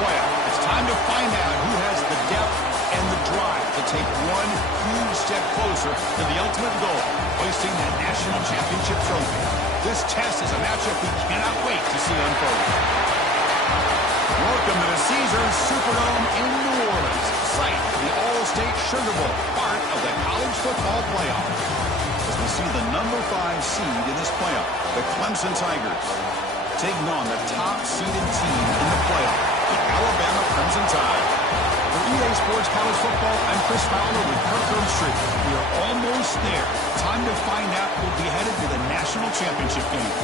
playoff. It's time to find out who has the depth and the drive to take one huge step closer to the ultimate goal, hoisting that national championship trophy. This test is a matchup we cannot wait to see unfold. Welcome to the Caesars Superdome in New Orleans, site of the All-State Sugar Bowl, part of the college football playoff. As we see the number 5 seed in this playoff, the Clemson Tigers, taking on the top-seeded team in the playoff, the Alabama Crimson Tide. For EA Sports College Football, I'm Chris Fowler with Kirk Herbstreit. We are almost there. Time to find out who'll be headed to the national championship game.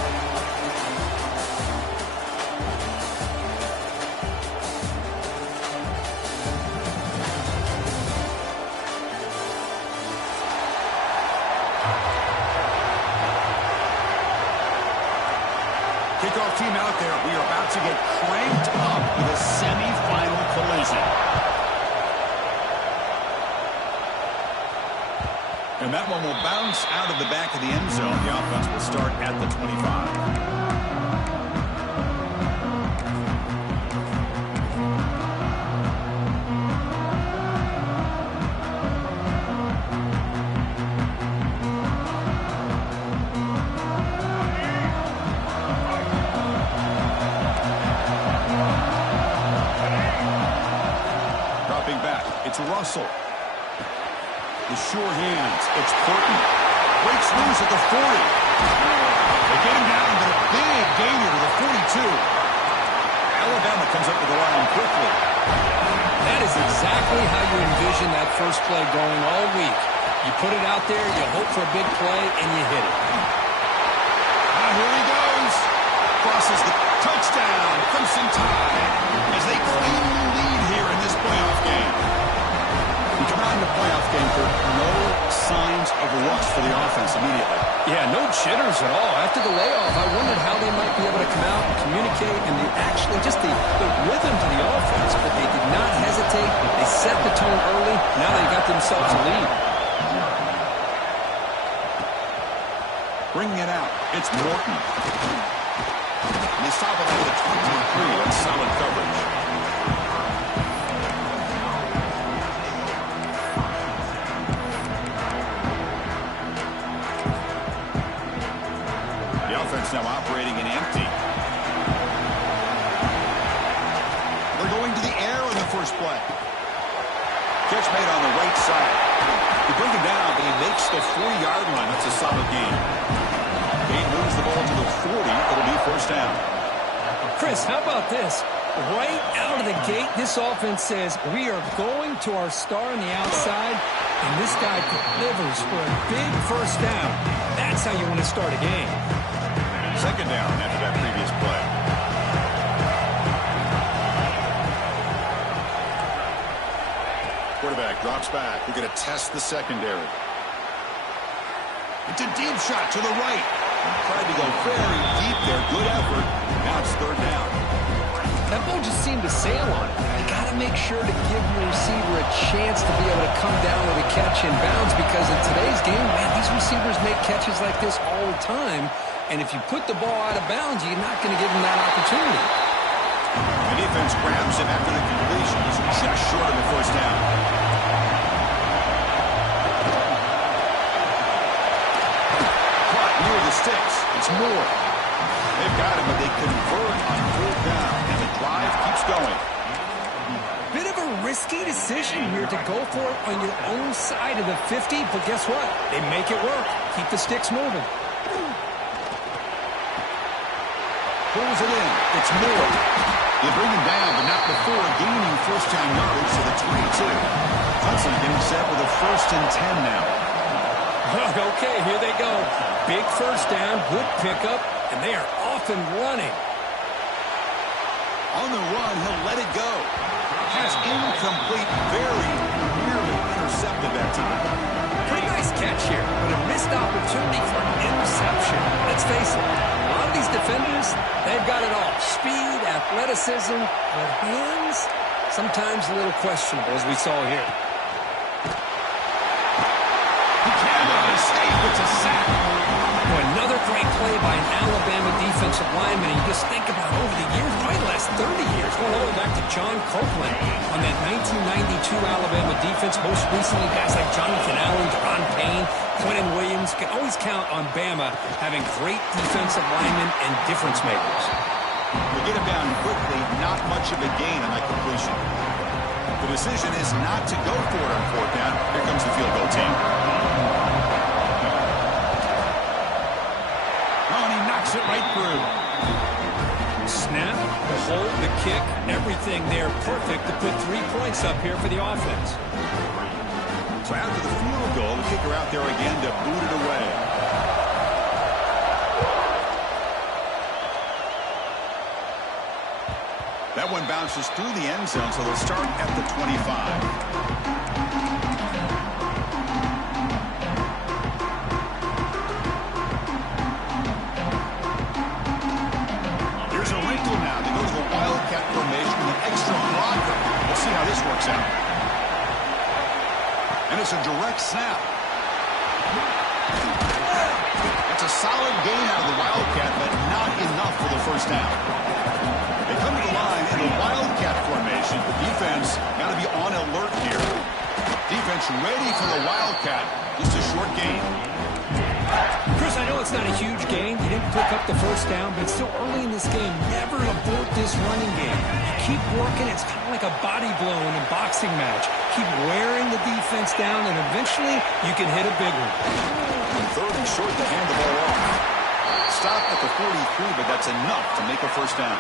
Kickoff team out there. We are about to get cranked up with a semi-final collision. And that one will bounce out of the back of the end zone. The offense will start at the 25. It's Russell. The sure hands. It's Portman. Breaks loose at the 40. They get him down to a big gainer to the 42. Alabama comes up to the line quickly. That is exactly how you envision that first play going all week. You put it out there, you hope for a big play, and you hit it. Here he goes. Crosses the touchdown. Clemson Tide as they claim the lead here in this playoff game. We come out in the playoff game for no signs of rust for the offense immediately. Yeah, no jitters at all. After the layoff, I wondered how they might be able to come out and communicate and actually just the rhythm to the offense, but they did not hesitate. They set the tone early. Now they got themselves a lead. Bringing it out. It's Morton. And they stop it at the 23. That's solid coverage. The offense now operating in empty. They're going to the air in the first play. Catch made on the right side. They bring him down, but he makes the 40-yard line. That's a solid gain. Gain moves the ball to the 40. It'll be first down. Chris, how about this? Right out of the gate, this offense says, we are going to our star on the outside, and this guy delivers for a big first down. That's how you want to start a game. Second down after that previous play. Quarterback drops back. We're going to test the secondary. It's a deep shot to the right. Tried to go very deep there. Good effort. Now it's third down. That ball just seemed to sail on it. You got to make sure to give your receiver a chance to be able to come down with a catch in bounds, because in today's game, man, these receivers make catches like this all the time. And if you put the ball out of bounds, you're not going to give them that opportunity. The defense grabs him after the completion. He's just short of the first down. Caught near the sticks. It's Moore. They've got him, but they convert on fourth down, and the drive keeps going. Bit of a risky decision here to go for it on your own side of the 50, but guess what? They make it work. Keep the sticks moving. Pulls it in. It's Moore. They bring him down, but not before gaining first-down yardage to the 22. Clemson getting set with a 1st and 10 now. Okay, here they go. Big first down, good pickup, and they are off and running. On the run, he'll let it go. Pass incomplete, very nearly intercepted that time. Pretty nice catch here, but a missed opportunity for an interception. Let's face it, a lot of these defenders, they've got it all. Speed, athleticism, but hands, sometimes a little questionable, as we saw here. He cannot escape. It's a sack. Another great play by an Alabama defensive lineman. You just think about over the years, probably the last 30 years, going all the way back to John Copeland on that 1992 Alabama defense. Most recently, guys like Jonathan Allen, Deron Payne, Quentin Williams. Can always count on Bama having great defensive linemen and difference makers. They get him down quickly, not much of a gain on that completion. The decision is not to go for it on fourth down. Here comes the field goal team. Oh, and he knocks it right through. Snap, the hold, the kick, everything there perfect to put 3 points up here for the offense. So after the field goal, the kicker out there again to boot it away. That one bounces through the end zone, so they'll start at the 25. Works out. And it's a direct snap. It's a solid gain out of the Wildcat, but not enough for the first down. They come to the line in the Wildcat formation. The defense got to be on alert here. Defense ready for the Wildcat. Just a short gain. Chris, I know it's not a huge gain. You didn't pick up the first down, but it's still early in this game. Never abort this running game. You keep working. It's kind of like a body blow in a boxing match. Keep wearing the defense down, and eventually you can hit a big one. And third and short to hand the ball off. Stop at the 43, but that's enough to make a first down.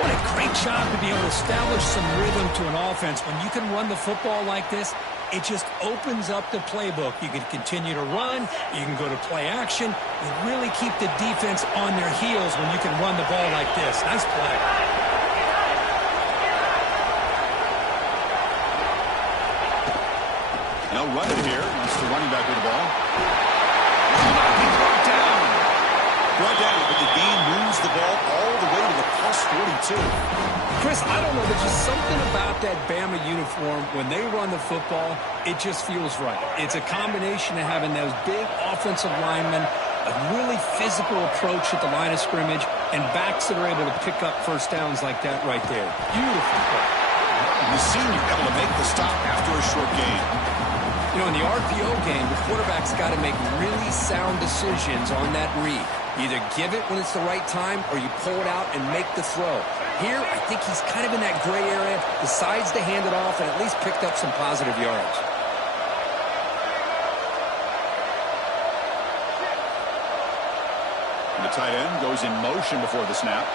What a great job to be able to establish some rhythm to an offense. When you can run the football like this, it just opens up the playbook. You can continue to run. You can go to play action. You really keep the defense on their heels when you can run the ball like this. Nice play. No running here. That's the running back with the ball. He's brought down. Brought down, but the game moves the ball all the way to the plus 42. Chris, I don't know. There's just something about that Bama uniform. When they run the football, it just feels right. It's a combination of having those big offensive linemen, a really physical approach at the line of scrimmage, and backs that are able to pick up first downs like that right there. Beautiful play. The senior able to make the stop after a short gain. You know, in the RPO game, the quarterback's got to make really sound decisions on that read. You either give it when it's the right time or you pull it out and make the throw. Here, I think he's kind of in that gray area, decides to hand it off and at least picked up some positive yards. The tight end goes in motion before the snap.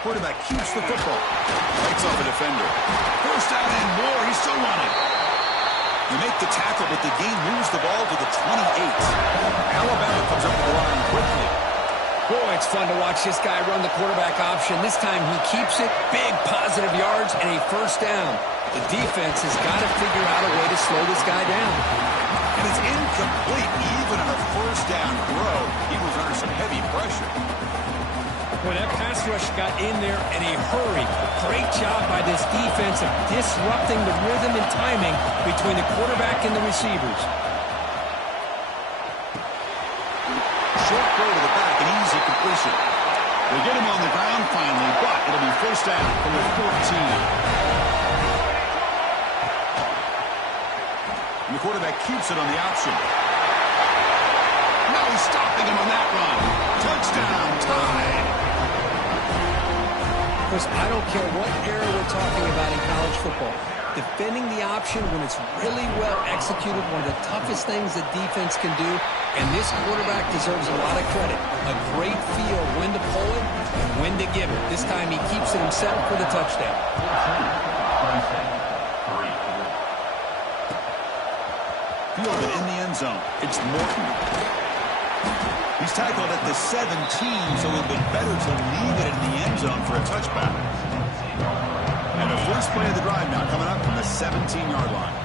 Quarterback keeps the football. Fights off a defender. First down and more. He's still running. You make the tackle, but the game moves the ball to the 28. Alabama comes up with the line quickly. Boy, it's fun to watch this guy run the quarterback option. This time he keeps it. Big positive yards and a first down. The defense has got to figure out a way to slow this guy down. And it's incomplete. Even on a first down throw, he was under some heavy pressure. Boy, that pass rush got in there in a hurry. Great job by this defense of disrupting the rhythm and timing between the quarterback and the receivers. Short throw to the back, an easy completion. They get him on the ground finally, but it'll be first down from the 14. And the quarterback keeps it on the option. Now he's stopping him on that run. Touchdown, tied. Chris, I don't care what era we're talking about in college football. Defending the option when it's really well executed, one of the toughest things that defense can do, and this quarterback deserves a lot of credit. A great feel when to pull it and when to give it. This time he keeps it himself for the touchdown. Fielded in the end zone. It's Morton. He's tackled at the 17, so it would have been better to leave it in the end zone for a touchback. And the first play of the drive now coming up from the 17-yard line.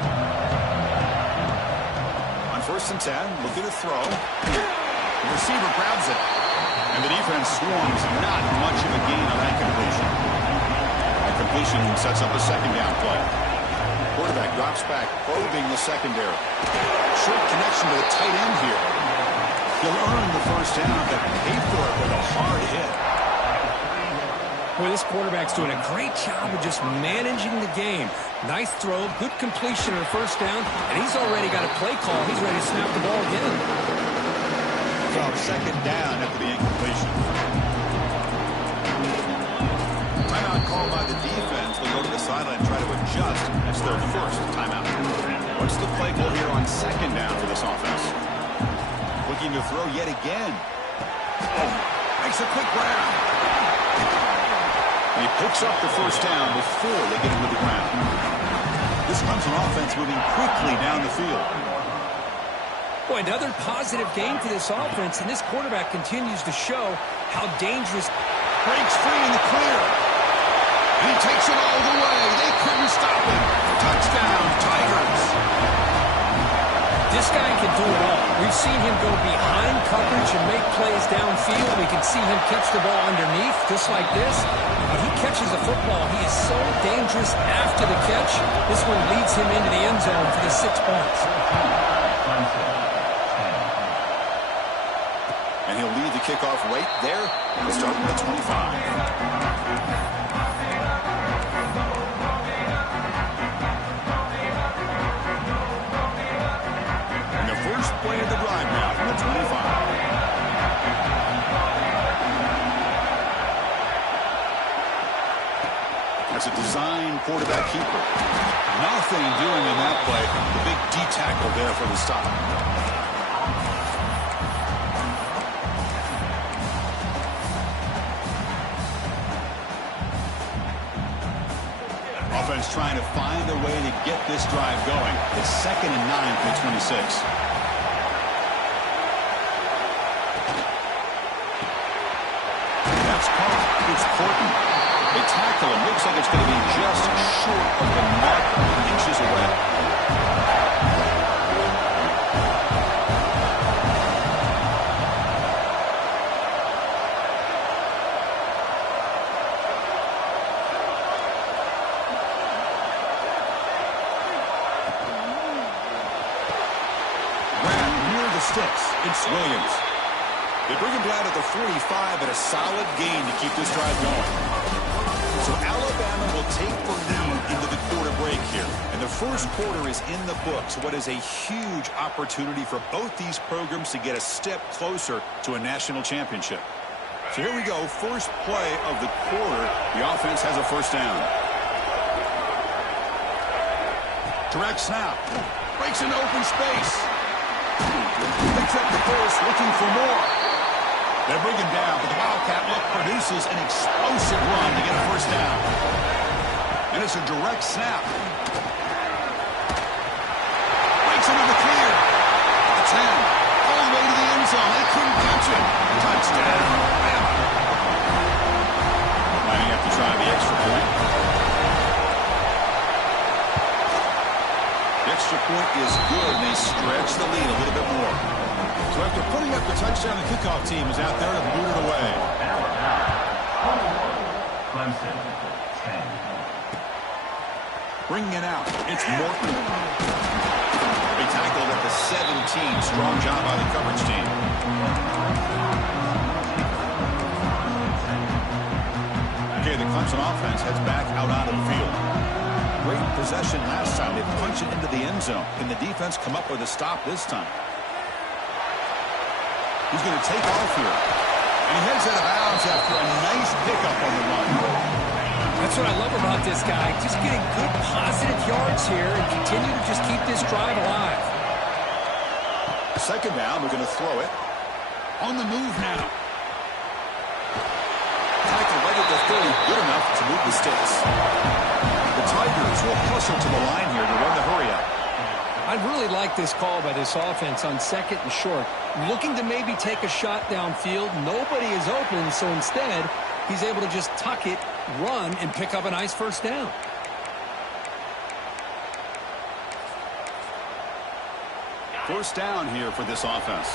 On first and 10, look at the throw. The receiver grabs it. And the defense swarms. Not much of a gain on that completion. That completion sets up a second down play. quarterback drops back, probing the secondary. Short connection to the tight end here. He'll earn the first down, but pay for it with a hard hit. Boy, this quarterback's doing a great job of just managing the game. Nice throw, good completion on a first down, and he's already got a play call. He's ready to snap the ball again. So second down after the incompletion. Timeout called by the defense. They'll go to the sideline and try to adjust. That's their first timeout. What's the play goal here on second down for this offense? Looking to throw yet again. Oh, makes a quick grab. And he picks up the first down before they get him to the ground. This Clemson offense moving quickly down the field. Boy, another positive game for this offense, and this quarterback continues to show how dangerous. Breaks free in the clear. And he takes it all the way. They couldn't stop him. Touchdown, Tigers. This guy can do it all. We've seen him go behind coverage and make plays downfield. We can see him catch the ball underneath, just like this. When he catches a football, he is so dangerous after the catch. This one leads him into the end zone for the 6 points. And he'll lead the kickoff right there. Starting at 25. Play of the drive now from the 25. That's a design quarterback keeper. Nothing doing in that play. The big D tackle there for the stop. Offense trying to find a way to get this drive going. It's 2nd and 9 for the 26. It's Porton. They tackle him. Looks like it's going to be just short of the mark, inches away. Grab near the sticks. It's Williams. They bring him down to the 45, but a solid gain to keep this drive going. So Alabama will take the lead into the quarter break here. And the first quarter is in the books. What is a huge opportunity for both these programs to get a step closer to a national championship. So here we go. First play of the quarter. The offense has a first down. Direct snap. Breaks into open space. Picks up the first, looking for more. They bring him down, but the Wildcat look produces an explosive run to get a first down. And it's a direct snap. Breaks into the clear. The 10. All the way to the end zone. They couldn't catch him. Touchdown, Alabama. Might have to try the extra point. The extra point is good, and they stretch the lead a little bit more. So after putting up the touchdown, the kickoff team is out there to boot it away. Clemson, 10. Bringing it out, it's Morton. They tackled at the 17. Strong job by the coverage team. Okay, the Clemson offense heads back out onto the field. Great possession last time. They punched it into the end zone. Can the defense come up with a stop this time? He's going to take off here. And he heads out of bounds after a nice pickup on the run. That's what I love about this guy. Just getting good, positive yards here and continue to just keep this drive alive. Second down, we're going to throw it. On the move now. Tackle right at the 30, good enough to move the sticks. The Tigers will hustle to the line here to run the hurry up. I really like this call by this offense on 2nd and short. Looking to maybe take a shot downfield. Nobody is open, so instead, he's able to just tuck it, run, and pick up a nice first down. First down here for this offense.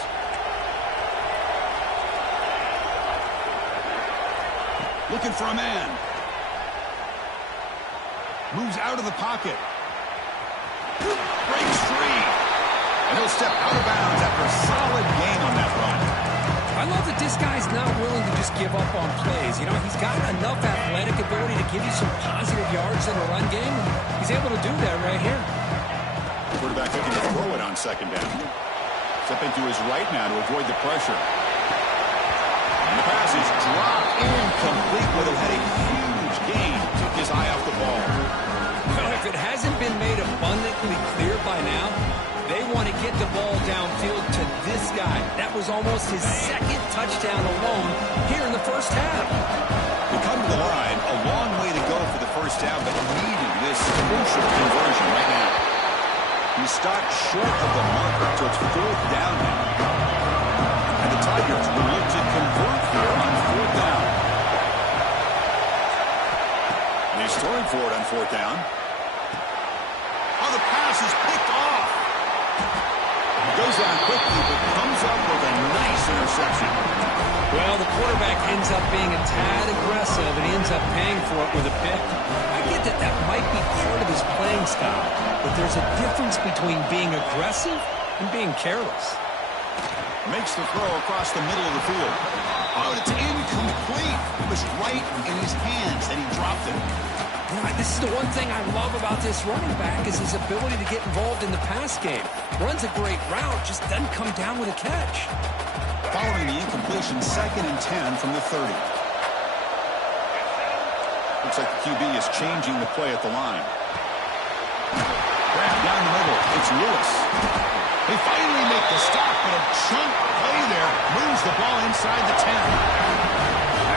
Looking for a man. Moves out of the pocket. Breaks free. And he'll step out of bounds after a solid gain on that run. I love that this guy's not willing to just give up on plays. You know, he's got enough athletic ability to give you some positive yards in the run game. He's able to do that right here. Quarterback looking to throw it on second down. Stepping to his right now to avoid the pressure. And the pass is dropped incomplete, but it had a huge gain. Took his eye off the ball. Well, if it hasn't been made abundantly clear by now, they want to get the ball downfield to this guy. That was almost his second touchdown alone here in the first half. To come to the line, a long way to go for the first down, but needing this crucial conversion right now. He stopped short of the marker, so it's fourth down now. And the Tigers will look to convert here on fourth down. And he's throwing for it on fourth down. Oh, the pass is picked off. Goes down quickly, but comes up with a nice interception. Well, the quarterback ends up being a tad aggressive, and he ends up paying for it with a pick. I get that that might be part of his playing style, but there's a difference between being aggressive and being careless. Makes the throw across the middle of the field. Oh, it's incomplete. It was right in his hands, and he dropped it. This is the one thing I love about this running back is his ability to get involved in the pass game. Runs a great route, just doesn't come down with a catch. Following the incompletion, 2nd and 10 from the 30. Looks like the QB is changing the play at the line. Grab down the middle. It's Lewis. They finally make the stop, but a chunk play there moves the ball inside the 10.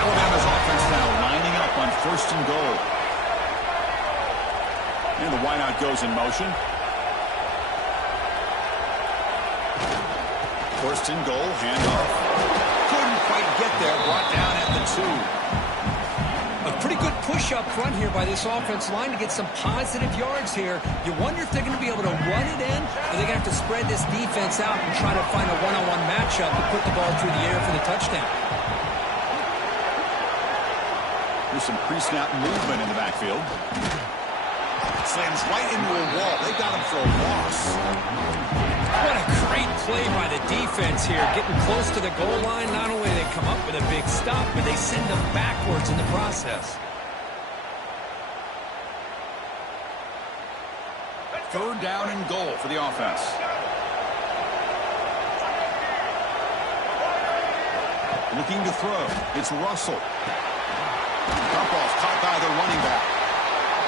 Alabama's offense now lining up on 1st and goal. And the wideout goes in motion. 1st and goal, handoff. Couldn't quite get there, brought down at the 2. A pretty good push up front here by this offense line to get some positive yards here. You wonder if they're going to be able to run it in, or they're going to have to spread this defense out and try to find a one-on-one matchup to put the ball through the air for the touchdown. There's some pre-snap movement in the backfield. Slams right into a wall. They got him for a loss. What a great play by the defense here. Getting close to the goal line, not only do they come up with a big stop, but they send them backwards in the process. 3rd down and goal for the offense. Looking to throw. It's Russell. Dump off caught by the running back.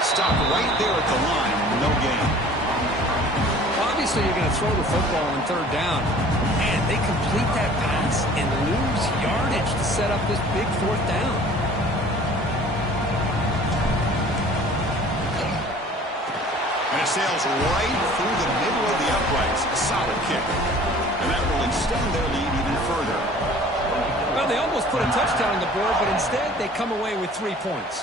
Stopped right there at the line. No gain. Obviously, you're going to throw the football on 3rd down. And they complete that pass and lose yardage to set up this big 4th down. And it sails right through the middle of the uprights. A solid kick. And that will extend their lead even further. Well, they almost put a touchdown on the board, but instead they come away with 3 points.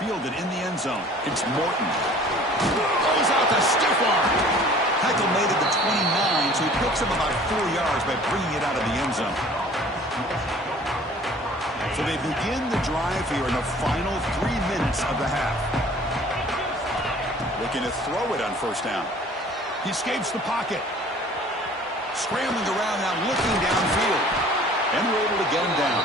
Fielded in the end zone. It's Morton. Goes out the stiff arm. Heckle made it to 29, so he picks up about 4 yards by bringing it out of the end zone. So they begin the drive here in the final 3 minutes of the half. Looking to throw it on 1st down. He escapes the pocket. Scrambling around now, looking downfield. And we're able to get him down.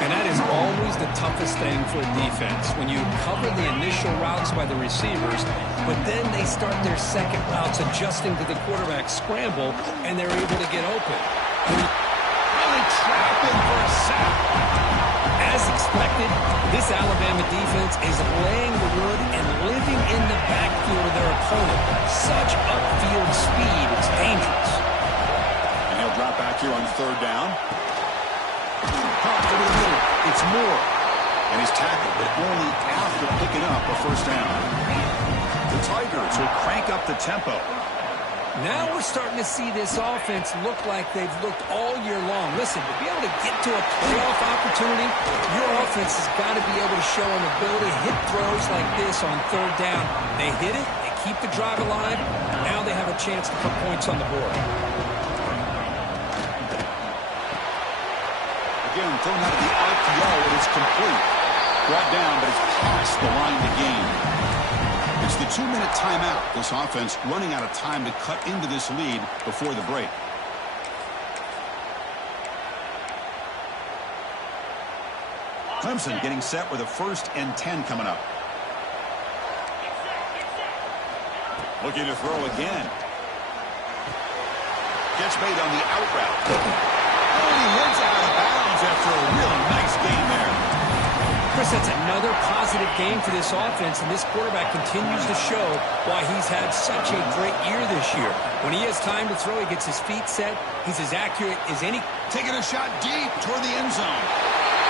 And that is always the toughest thing for a defense, when you cover the initial routes by the receivers, but then they start their second routes adjusting to the quarterback scramble, and they're able to get open. Really trapped him for a sack. As expected, this Alabama defense is laying the wood and living in the backfield of their opponent. Such upfield speed, it's dangerous. And he'll drop back here on 3rd down. Caught over the middle. It's Moore. And he's tackled, but only after picking up a 1st down. The Tigers will crank up the tempo. Now we're starting to see this offense look like they've looked all year long. Listen, to be able to get to a playoff opportunity, your offense has got to be able to show an ability to hit throws like this on 3rd down. They hit it, they keep the drive alive, now they have a chance to put points on the board. Again, thrown out of the RPO, and it's complete. Brought down, but it's past the line to gain. It's the 2-minute timeout. This offense running out of time to cut into this lead before the break. Clemson getting set with a 1st and 10 coming up. Looking to throw again. Gets made on the out route. Oh, he heads out of bounds after a really nice game there. Chris, that's another positive game for this offense, and this quarterback continues to show why he's had such a great year this year. When he has time to throw, he gets his feet set. He's as accurate as any. Taking a shot deep toward the end zone.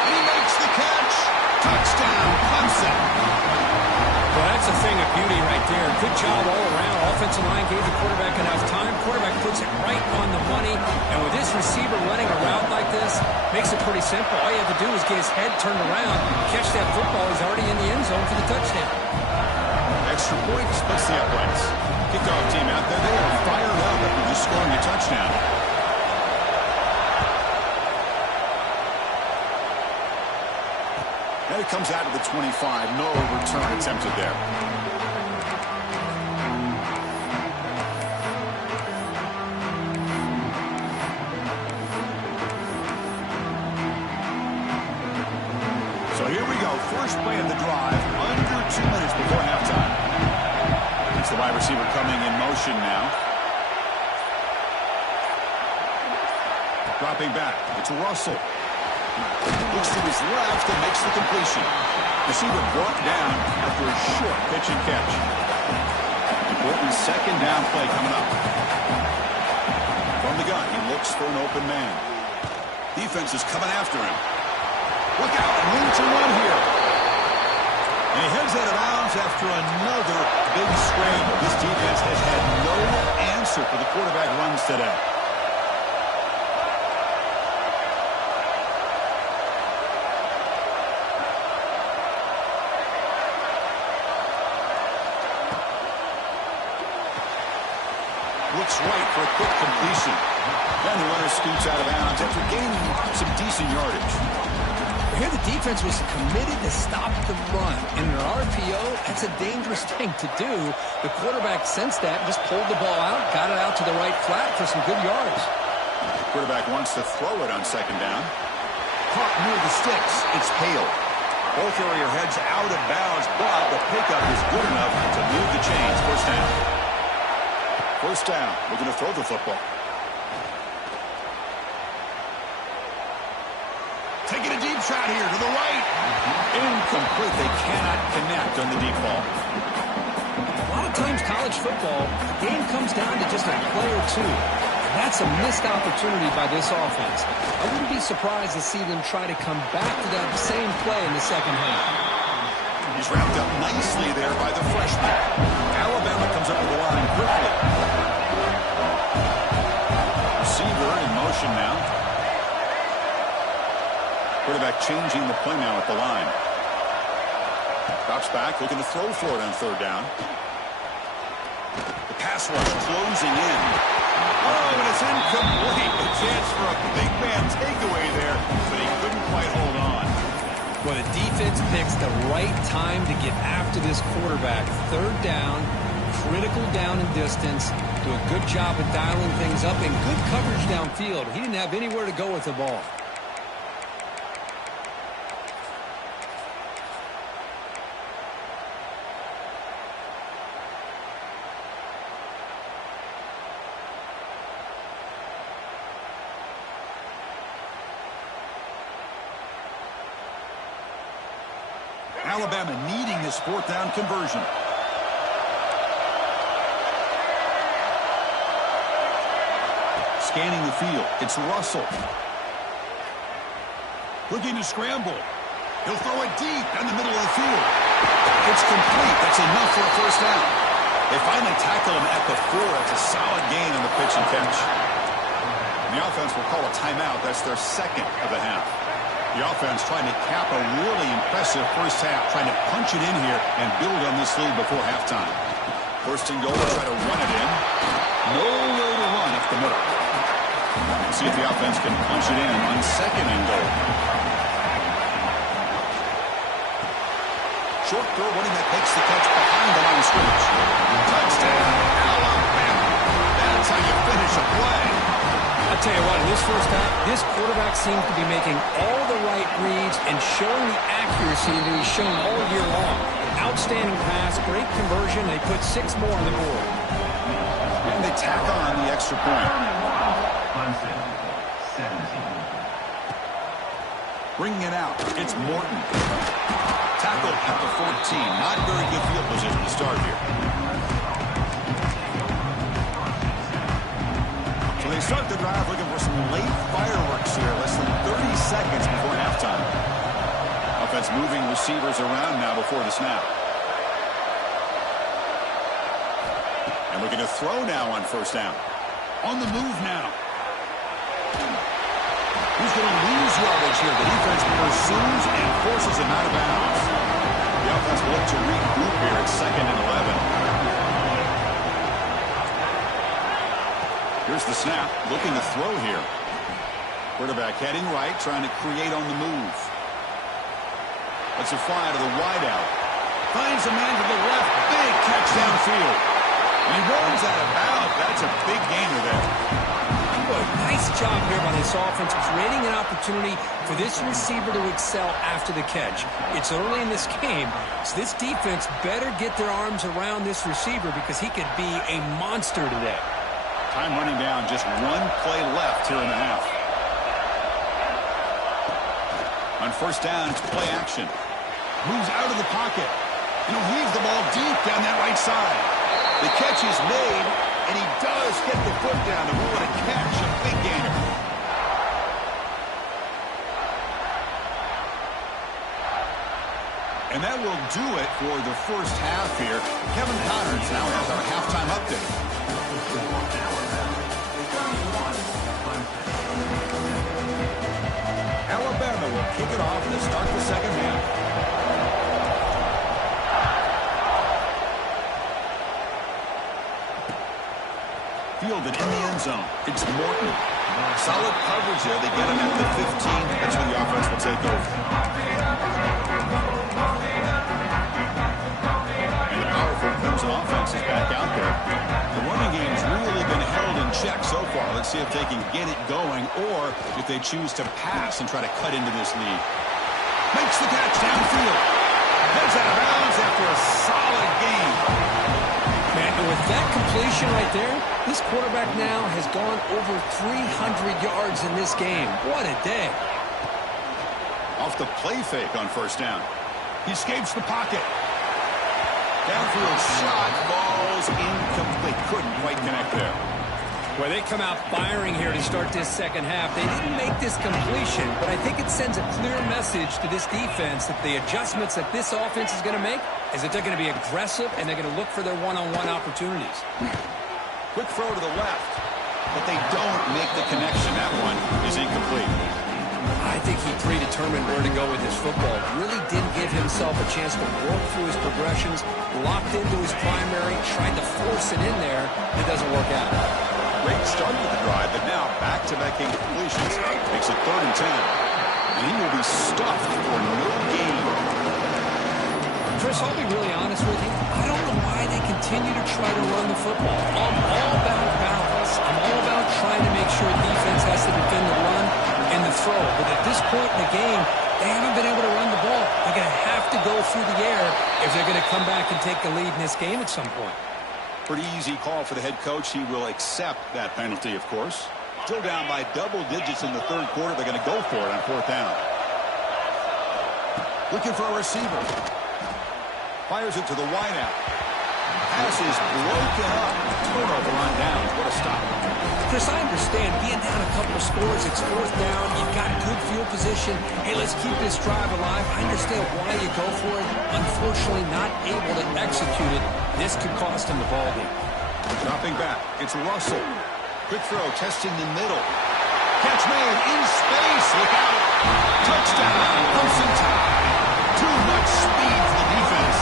And he makes the catch. Touchdown, Clemson. Well, that's a thing of beauty right there. Good job all around. Offensive line gave the quarterback enough time. Quarterback puts it right on the money. And with this receiver running a route like this, makes it pretty simple. All you have to do is get his head turned around, catch that football. He's already in the end zone for the touchdown. Extra point splits the uprights. Kickoff team out there. They are fired up after just scoring a touchdown. And it comes out of the 25. No return attempted there. So here we go. First play of the drive. Under 2 minutes before halftime. It's the wide receiver coming in motion now. Dropping back. It's Russell. Looks to his left and makes the completion. Receiver brought down after a short pitch and catch. Important 2nd down play coming up. From the gun, he looks for an open man. Defense is coming after him. Look out, room to run here. And he heads out of bounds after another big scramble. This defense has had no answer for the quarterback runs today. Looks right for a quick completion. Then the runner scoots out of bounds after gaining some decent yardage. Here the defense was committed to stop the run. In an RPO, that's a dangerous thing to do. The quarterback sensed that, just pulled the ball out, got it out to the right flat for some good yards. Quarterback wants to throw it on 2nd down. Caught near the sticks. It's Hale. Ball carrier heads out of bounds, but the pickup is good enough to move the chains. 1st down. 1st down. Looking to throw the football. Taking a deep shot here to the right. Incomplete. They cannot connect on the deep ball. A lot of times college football, the game comes down to just a play or two. And that's a missed opportunity by this offense. I wouldn't be surprised to see them try to come back to that same play in the 2nd half. He's wrapped up nicely there by the freshman. Alabama comes up with the line quickly. Receiver in motion now. Quarterback changing the play now at the line. Drops back, looking to throw for it on 3rd down. The pass rush closing in. Oh, and it's incomplete. A chance for a big man takeaway there, but he couldn't quite hold on. Well, the defense picks the right time to get after this quarterback. 3rd down, critical down and distance. Do a good job of dialing things up and good coverage downfield. He didn't have anywhere to go with the ball. Alabama needing this 4th down conversion. Scanning the field. It's Russell. Looking to scramble. He'll throw it deep in the middle of the field. It's complete. That's enough for a 1st down. They finally tackle him at the 4. It's a solid gain on the pitch and catch. And the offense will call a timeout. That's their 2nd of the half. The offense trying to cap a really impressive 1st half, trying to punch it in here and build on this lead before halftime. 1st and goal, try to run it in. Nowhere to run up the middle. And see if the offense can punch it in on 2nd and goal. Short throw, running that makes the catch behind the line of scrimmage. Touchdown, Alabama. That's how you finish a play. I tell you what, in this first half, this quarterback seems to be making all the right reads and showing the accuracy that he's shown all year long. Outstanding pass, great conversion. They put 6 more on the board. And they tack on the extra point. Clemson, 17. Bringing it out, it's Morton. Tackled at the 14. Not very good field position to start here. So they start the drive looking for some late fireworks here. Less than 30 seconds before halftime. Offense moving receivers around now before the snap. And looking to throw now on first down. On the move now. He's going to lose yardage here. The defense pursues and forces him out of bounds. The offense will look to regroup here at 2nd and 11. Here's the snap. Looking to throw here. Quarterback heading right, trying to create on the move. That's a fly to the wideout. Finds a man to the left. Big catch downfield. And he runs out of bounds. That's a big gainer there. Boy, nice job here by this offense, creating an opportunity for this receiver to excel after the catch. It's early in this game, so this defense better get their arms around this receiver because he could be a monster today. Time running down, just 1 play left here in the half. On first down, it's play action. Moves out of the pocket. And he'll heave the ball deep down that right side. The catch is made, and he does get the foot down. And what a catch, a big gainer. And that will do it for the first half here. Kevin Connors now has our halftime update. Alabama will kick it off to start the second half. Fielded in the end zone. It's Morton. Solid coverage there. They get him at the 15. That's when the offense will take over. And the powerful Clemson offense is back out there. The running game's really been held in check so far. Let's see if they can get it going or if they choose to pass and try to cut into this lead. Makes the catch downfield. Heads out of bounds after a solid game. Man, and with that completion right there, this quarterback now has gone over 300 yards in this game. What a day. Off the play fake on first down. He escapes the pocket. Downfield shot falls incomplete. Couldn't quite connect there. Well, they come out firing here to start this second half. They didn't make this completion, but I think it sends a clear message to this defense that the adjustments that this offense is going to make is that they're going to be aggressive and they're going to look for their one-on-one opportunities. Quick throw to the left, but they don't make the connection. That one is incomplete. I think he predetermined where to go with his football. Really didn't give himself a chance to work through his progressions, locked into his primary, tried to force it in there. It doesn't work out. Great start with the drive, but now back-to-back incompletions. Makes it 3rd and 10. And he will be stuffed for no gain. Chris, I'll be really honest with you. I don't know why they continue to try to run the football. I'm all about balance. I'm all about trying to make sure defense has to defend the run and the throw. But at this point in the game, they haven't been able to run the ball. They're going to have to go through the air if they're going to come back and take the lead in this game at some point. Pretty easy call for the head coach. He will accept that penalty, of course. Still down by double digits in the 3rd quarter. They're going to go for it on 4th down. Looking for a receiver. Fires it to the wideout. Pass is broken up. Turnover on down. What a stop. Chris, I understand being down a couple of scores. It's 4th down. You've got good field position. Hey, let's keep this drive alive. I understand why you go for it. Unfortunately, not able to execute it. This could cost him the ballgame. Dropping back. It's Russell. Quick throw. Testing the middle. Catch made in space. Look out. Touchdown. Clemson tie. Too much speed for the defense.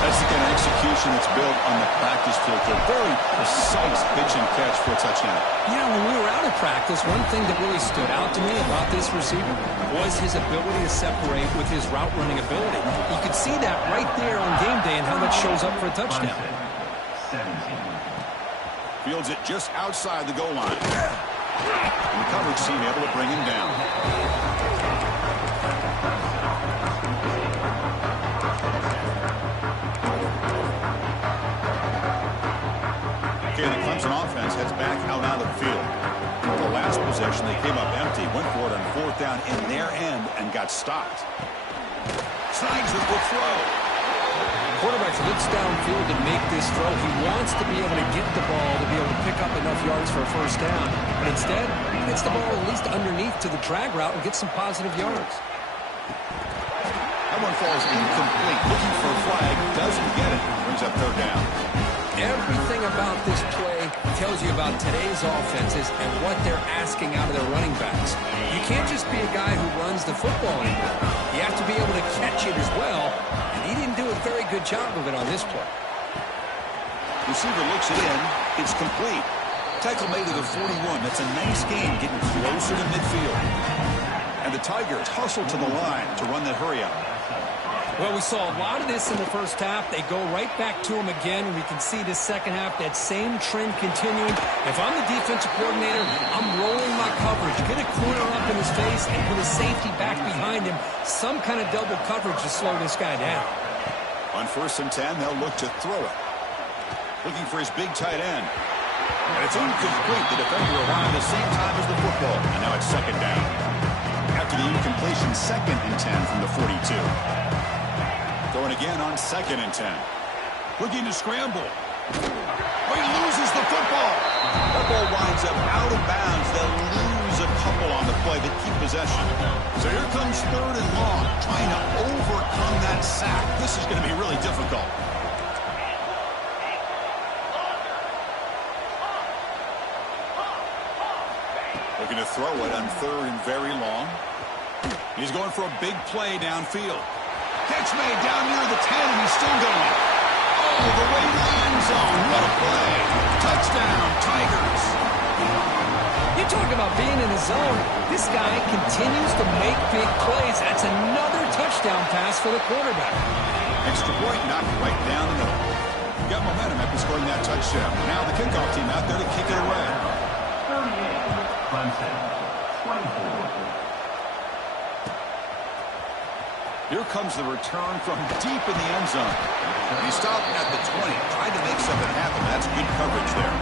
That's the kind of execution that's built on the practice field. A very precise pitch and catch for a touchdown. You know, when we were out of practice, one thing that really stood out to me about this receiver was his ability to separate with his route running ability. You could see that right there on game day and how that shows up for a touchdown. 17. Fields it just outside the goal line. And the coverage team able to bring him down. Okay, the Clemson offense heads back out on the field. The last possession, they came up empty, went for it on fourth down in their end, and got stopped. Signs with the throw. Quarterback looks downfield to make this throw. He wants to be able to get the ball to be able to pick up enough yards for a first down. But instead, he gets the ball at least underneath to the drag route and gets some positive yards. That one falls incomplete. Looking for a flag. Doesn't get it. Brings up third down. Everything about this play tells you about today's offenses and what they're asking out of their running backs. You can't just be a guy who runs the football anymore. You have to be able to catch it as well, and he didn't do a very good job of it on this play. Receiver looks it in. It's complete. Tackle made to the 41. That's a nice game, getting closer to midfield. And the Tigers hustle to the line to run that hurry out. Well, we saw a lot of this in the first half. They go right back to him again. We can see this second half, that same trend continuing. If I'm the defensive coordinator, I'm rolling my coverage. Get a corner up in his face and put a safety back behind him. Some kind of double coverage to slow this guy down. On 1st and 10, they'll look to throw it. Looking for his big tight end. And it's incomplete. The defender arrived at the same time as the football. And now it's second down. After the incompletion, 2nd and 10 from the 42. Going again on 2nd and 10. Looking to scramble. Oh, he loses the football. That ball winds up out of bounds. They'll lose a couple on the play that keep possession. So here comes 3rd and long, trying to overcome that sack. This is going to be really difficult. Looking to throw it on 3rd and very long. He's going for a big play downfield. Catch made down near the 10, and he's still going. Oh, the way to the end zone. What a play. Touchdown, Tigers. You talk about being in the zone. This guy continues to make big plays. That's another touchdown pass for the quarterback. Extra point knocked right down the middle. Got momentum after scoring that touchdown. Now the kickoff team out there to kick it away. 38. Clemson. 24. Here comes the return from deep in the end zone. He stopped at the 20, tried to make something happen. That's good coverage there.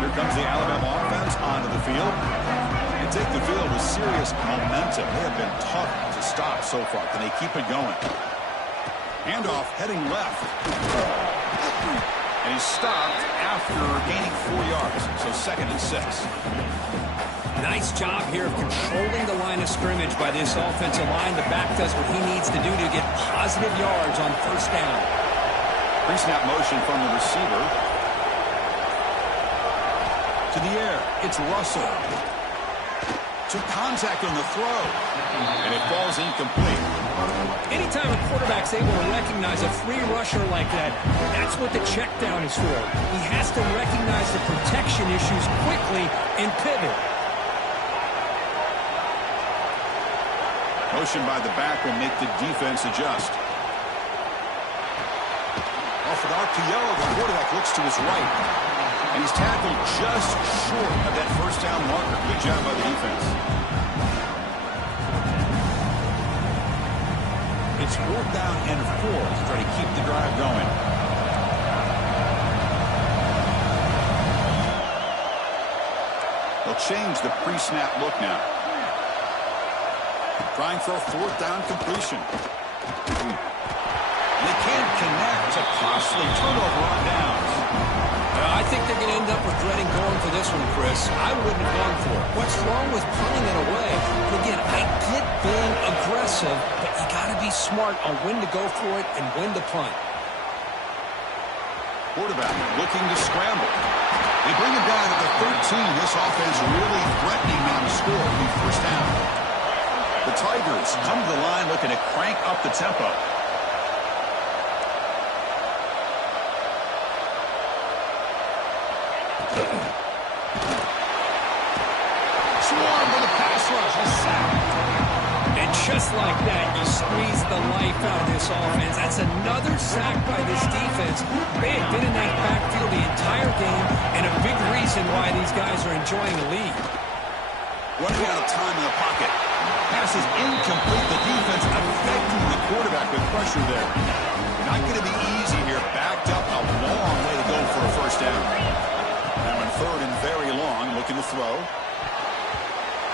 Here comes the Alabama offense onto the field. They take the field with serious momentum. They have been tough to stop so far. Can they keep it going? Handoff heading left. And he's stopped after gaining 4 yards. So 2nd and 6. Nice job here of controlling the line of scrimmage by this offensive line. The back does what he needs to do to get positive yards on 1st down. Pre-snap motion from the receiver. To the air. It's Russell. Took contact on the throw. And it falls incomplete. Anytime a quarterback's able to recognize a free rusher like that, that's what the check down is for. He has to recognize the protection issues quickly and pivot. Motion by the back will make the defense adjust. Off an RPO, the quarterback looks to his right. And he's tackled just short of that 1st down marker. Good job by the defense. It's 4th down and 4 to try to keep the drive going. They'll change the pre-snap look now. Trying for a 4th down completion. They can't connect. It's a costly turnover on downs. I think they're going to end up regretting going for this one, Chris. I wouldn't have gone for it. What's wrong with punting it away? But again, I get being aggressive, but you got to be smart on when to go for it and when to punt. Quarterback looking to scramble. They bring him down to the 13. This offense really threatening now to score. It'll be 1st down. The Tigers come to the line looking to crank up the tempo. Swarm with a pass rush. A sack. And just like that, you squeeze the life out of this offense. That's another sack by this defense. They have been in that backfield the entire game, and a big reason why these guys are enjoying the lead. Running out of time in the pocket. Pass is incomplete. The defense affecting the quarterback with pressure there. Not going to be easy here. Backed up a long way to go for a first down. Now in third and very long, looking to throw.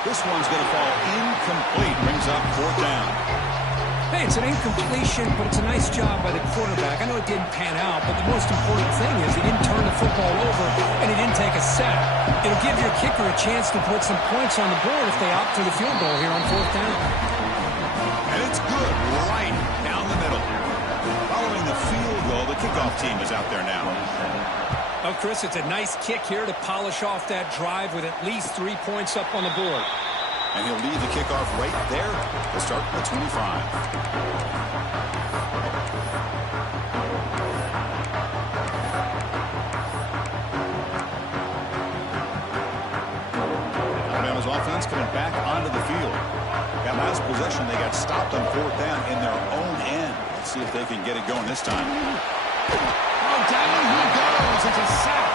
This one's going to fall incomplete. Brings up fourth down. Hey, it's an incompletion, but it's a nice job by the quarterback. I know it didn't pan out, but the most important thing is he didn't turn the football over and he didn't take a sack. It'll give your kicker a chance to put some points on the board if they opt for the field goal here on fourth down. And it's good right down the middle. Following the field goal, the kickoff team is out there now. Oh, Chris, it's a nice kick here to polish off that drive with at least 3 points up on the board. And he'll leave the kickoff right there to start the 25. Alabama's offense coming back onto the field. That last possession, they got stopped on fourth down in their own end. Let's see if they can get it going this time. Oh, down he goes. It's a sack.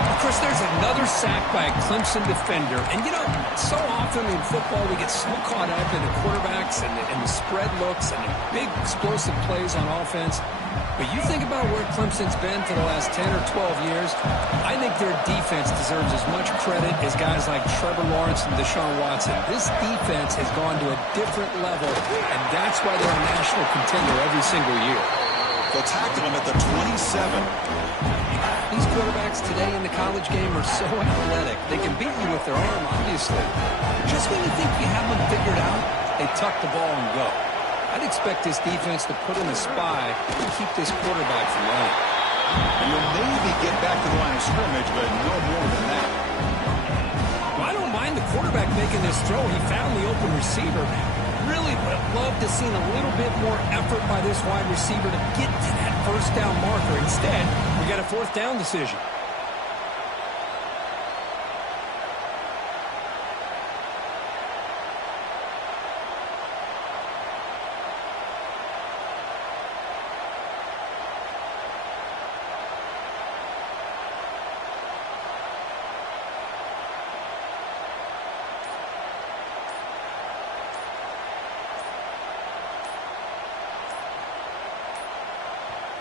Of course, there's another sack by a Clemson defender. And, you know, so often in football we get so caught up in the quarterbacks and the spread looks and the big explosive plays on offense. But you think about where Clemson's been for the last 10 or 12 years, I think their defense deserves as much credit as guys like Trevor Lawrence and Deshaun Watson. This defense has gone to a different level, and that's why they're a national contender every single year. They'll tackle him at the 27. These quarterbacks today in the college game are so athletic. They can beat you with their arm, obviously. Just when you think you have them figured out, they tuck the ball and go. I'd expect this defense to put in a spy and keep this quarterback from running. And you'll maybe get back to the line of scrimmage, but no more than that. Well, I don't mind the quarterback making this throw. He found the open receiver. Really would have loved to see a little bit more effort by this wide receiver to get to that first down marker. Instead, we got a fourth down decision.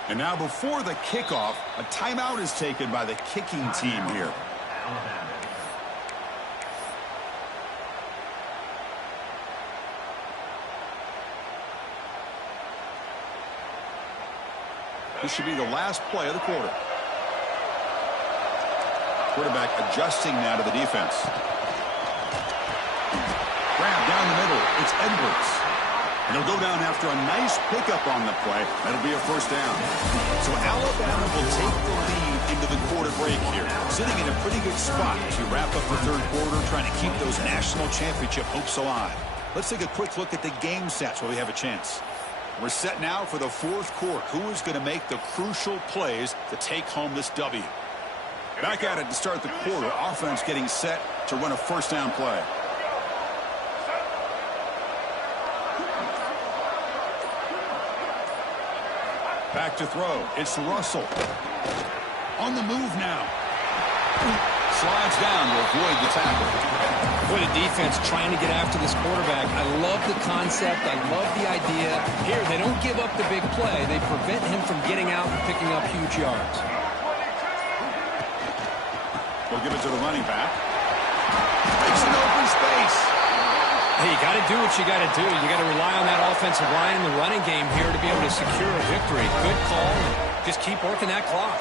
And now before the kickoff, a timeout is taken by the kicking team here. This should be the last play of the quarter. Quarterback adjusting now to the defense. Grab down the middle. It's Edwards. And he'll go down after a nice pickup on the play. That'll be a first down. So Alabama will take the lead into the quarter break here. Sitting in a pretty good spot as you wrap up the third quarter, trying to keep those national championship hopes alive. Let's take a quick look at the game stats while we have a chance. We're set now for the fourth quarter. Who is going to make the crucial plays to take home this W? Back at it to start the quarter. Offense getting set to run a first down play. Back to throw. It's Russell. On the move now. Slides down to avoid the tackle. Boy, the defense trying to get after this quarterback. I love the concept. I love the idea. Here, they don't give up the big play. They prevent him from getting out and picking up huge yards. We'll give it to the running back. Makes an open space. Hey, you got to do what you got to do. You got to rely on that offensive line in the running game here to be able to secure a victory. Good call, and just keep working that clock.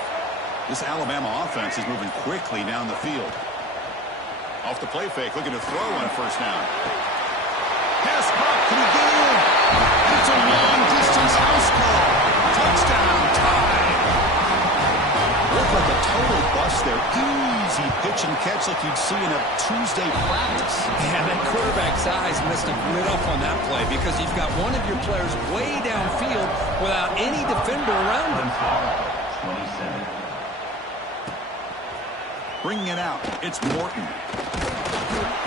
This Alabama offense is moving quickly down the field. Off the play fake, looking to throw on a first down. Pass caught. Can he get in? It's a long-distance house call. Touchdown, tie. Ripper the total bust there. Easy pitch and catch like you'd see in a Tuesday practice. Yeah, that quarterback's eyes must have lit up on that play because you've got one of your players way downfield without any defender around him. 27. Bringing it out, it's Morton.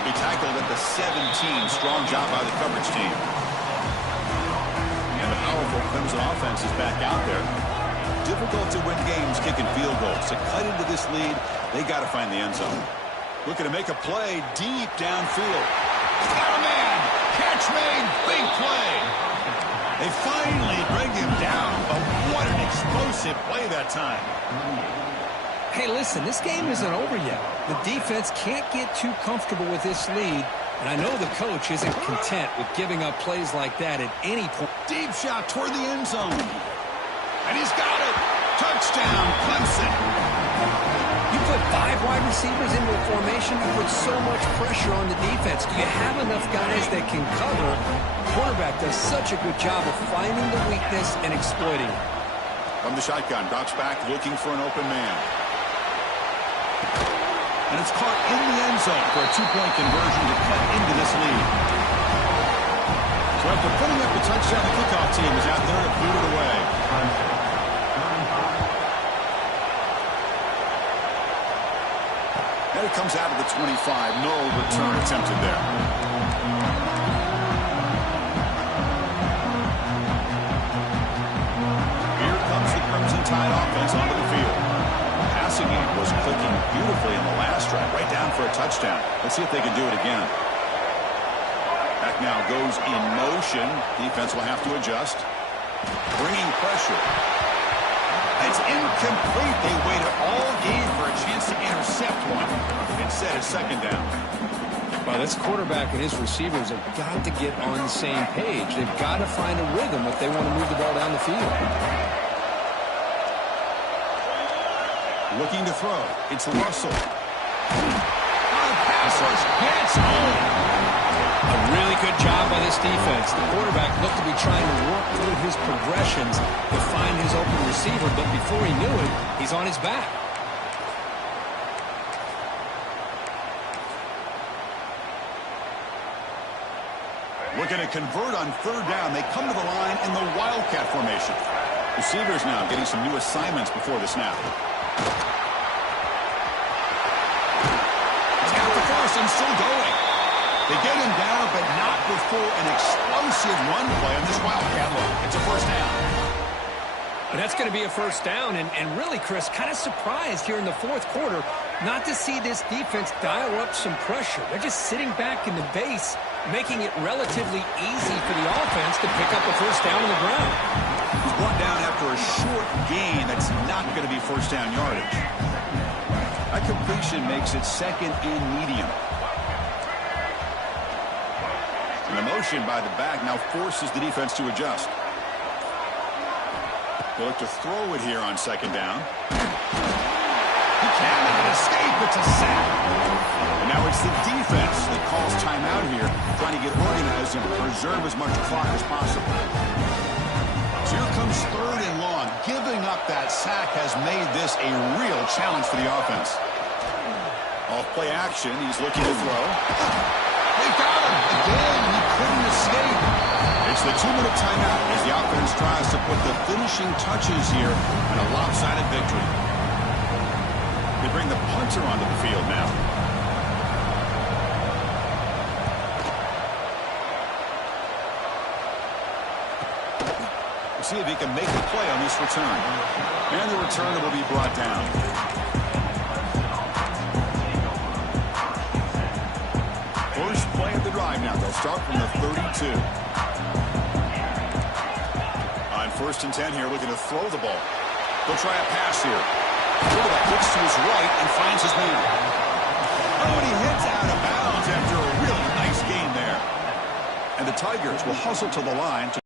He tackled at the 17. Strong job by the coverage team. And the powerful Clemson offense is back out there. Difficult to win games kicking field goals. To cut into this lead, they got to find the end zone. Looking to make a play deep downfield. Got a man! Catch made! Big play! They finally bring him down, but what an explosive play that time. Hey, listen, this game isn't over yet. The defense can't get too comfortable with this lead, and I know the coach isn't content with giving up plays like that at any point. Deep shot toward the end zone. And he's got it. Touchdown, Clemson. You put 5 wide receivers into a formation, you put so much pressure on the defense. Do you have enough guys that can cover? Quarterback does such a good job of finding the weakness and exploiting it. From the shotgun, drops back looking for an open man. And it's caught in the end zone for a 2-point conversion to cut into this lead. So after putting up the touchdown, the kickoff team is out there to boot it away. And it comes out of the 25. No return attempted there. Here comes the Crimson Tide offense onto the field. Passing game was clicking beautifully in the last drive, right down for a touchdown. Let's see if they can do it again. Back now goes in motion. Defense will have to adjust. Bringing pressure. It's incomplete. They waited all game for a chance to intercept one. Instead, it's second down. Well, this quarterback and his receivers have got to get on the same page. They've got to find a rhythm if they want to move the ball down the field. Looking to throw. It's Russell. Passes. Gets home. A really good job by this defense. The quarterback looked to be trying to work through his progressions to find his open receiver, but before he knew it, he's on his back. Looking to convert on third down. They come to the line in the Wildcat formation. Receivers now getting some new assignments before the snap. He's got the first and still going. They get him down, but not before an explosive run play on this Wildcat look. It's a first down. And that's going to be a first down, and really, Chris, kind of surprised here in the fourth quarter not to see this defense dial up some pressure. They're just sitting back in the base, making it relatively easy for the offense to pick up a first down on the ground. He's brought down after a short gain that's not going to be first down yardage. That completion makes it second and medium. And the motion by the back now forces the defense to adjust. They look to throw it here on second down. He can't make an escape. It's a sack. And now it's the defense that calls timeout here, trying to get organized and preserve as much clock as possible. So here comes third and long. Giving up that sack has made this a real challenge for the offense. Off play action. He's looking to throw. They got him. Again, he couldn't escape. It's the 2-minute timeout as the offense tries to put the finishing touches here on a lopsided victory. They bring the punter onto the field now. We'll see if he can make the play on this return. And the return will be brought down. First play of the drive now. They'll start from the 32. On first and 10 here, looking to throw the ball. They'll try a pass here. Quarterback looks to his right and finds his man. Oh, and he heads out of bounds after a really nice gain there. And the Tigers will hustle to the line to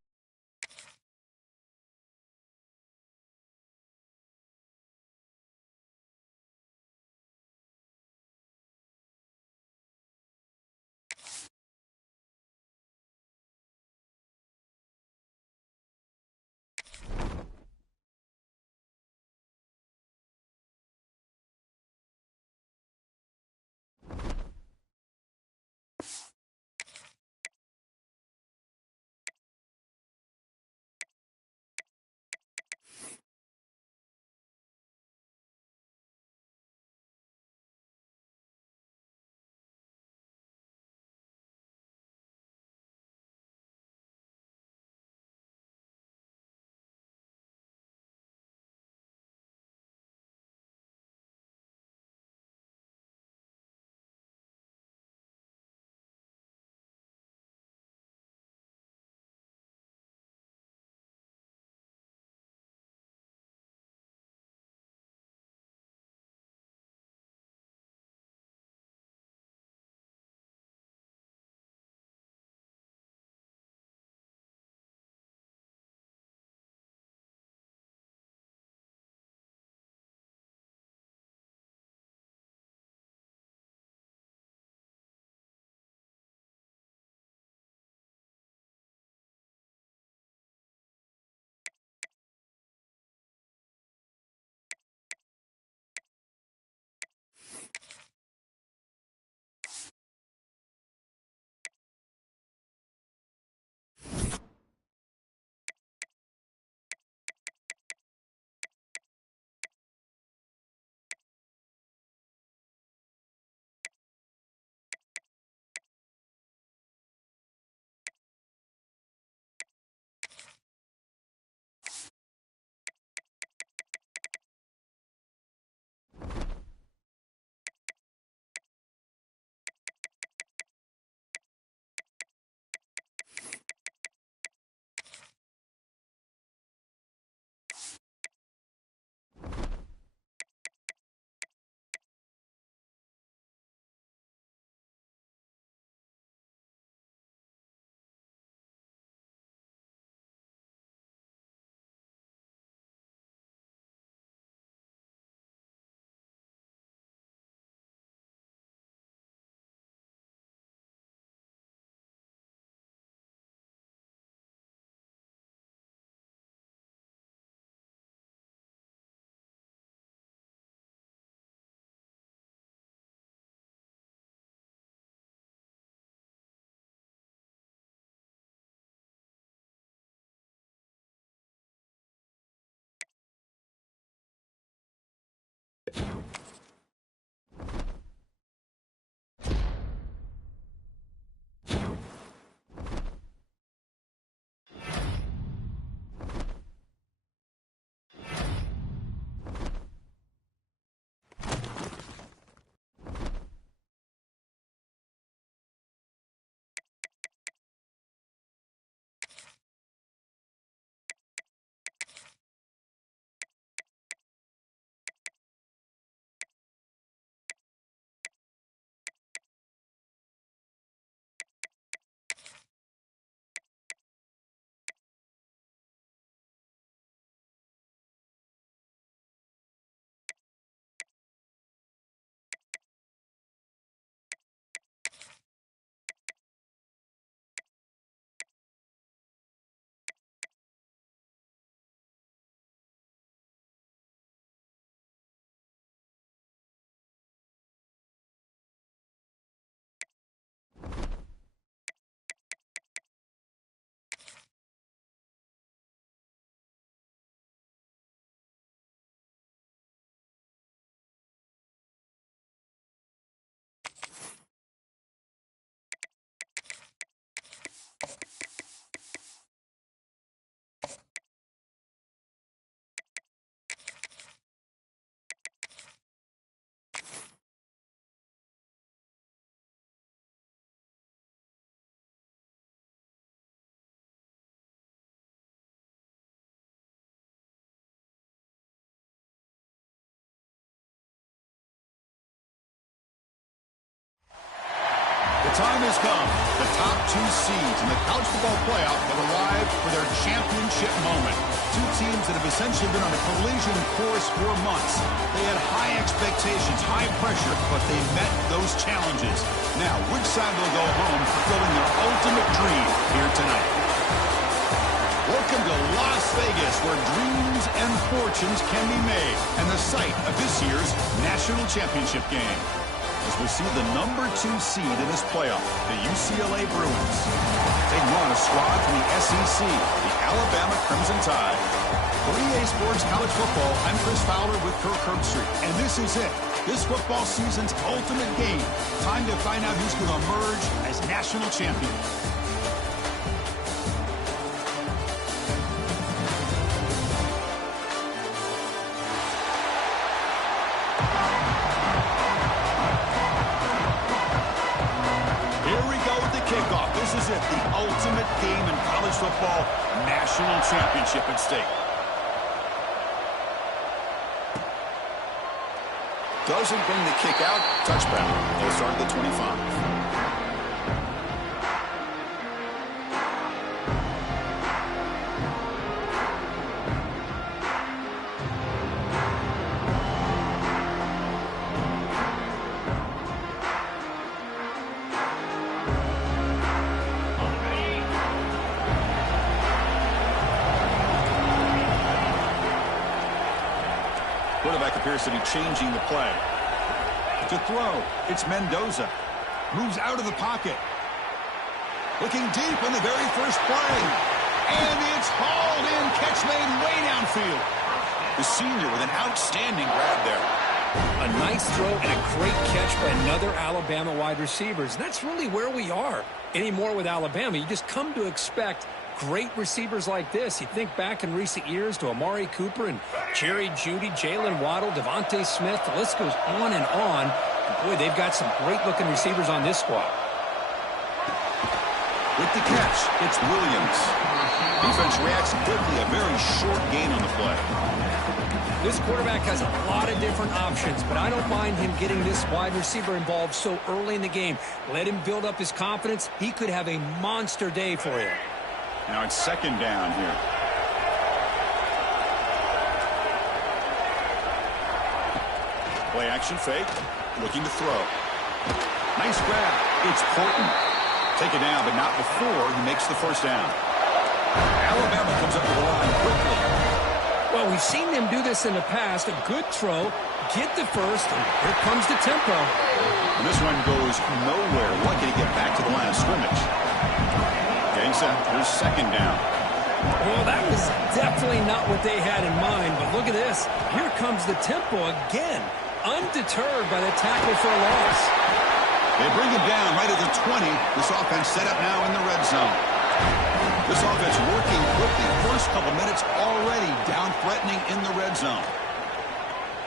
The time has come. The top two seeds in the college football playoff have arrived for their championship moment. Two teams that have essentially been on a collision course for months. They had high expectations, high pressure, but they met those challenges. Now, which side will go home fulfilling their ultimate dream here tonight? Welcome to Las Vegas, where dreams and fortunes can be made, and the site of this year's national championship game. As we see the number 2 seed in this playoff, the UCLA Bruins. Taking on a squad from the SEC, the Alabama Crimson Tide. For EA Sports College Football, I'm Chris Fowler with Kirk Herbstreit, and this is it. This football season's ultimate game. Time to find out who's going to emerge as national champion. This is it, the ultimate game in college football, national championship at stake. Doesn't bring the kick out, touchback. They'll start at the 25. Quarterback appears to be changing the play. To throw, it's Mendoza. Moves out of the pocket. Looking deep on the very first play. And it's hauled in. Catch made way downfield. The senior with an outstanding grab there. A nice throw and a great catch by another Alabama wide receivers. That's really where we are. Anymore with Alabama, you just come to expect great receivers like this. You think back in recent years to Amari Cooper and Jerry Jeudy, Jalen Waddle, Devontae Smith. The list goes on and on. And boy, they've got some great-looking receivers on this squad. With the catch, it's Williams. Defense reacts quickly. A very short gain on the play. This quarterback has a lot of different options, but I don't mind him getting this wide receiver involved so early in the game. Let him build up his confidence. He could have a monster day for you. Now it's second down here. Play action fake. Looking to throw. Nice grab. It's Porton. Take it down, but not before he makes the first down. Alabama comes up with the line quickly. Well, we've seen them do this in the past. A good throw, get the first, and here comes the tempo. And this one goes nowhere. Lucky to get back to the line of scrimmage. Getting set. Here's second down. Well, that was definitely not what they had in mind, but look at this. Here comes the tempo again, undeterred by the tackle for a loss. They bring him down right at the 20. This offense set up now in the red zone. This offense working quickly. First couple minutes already down threatening in the red zone.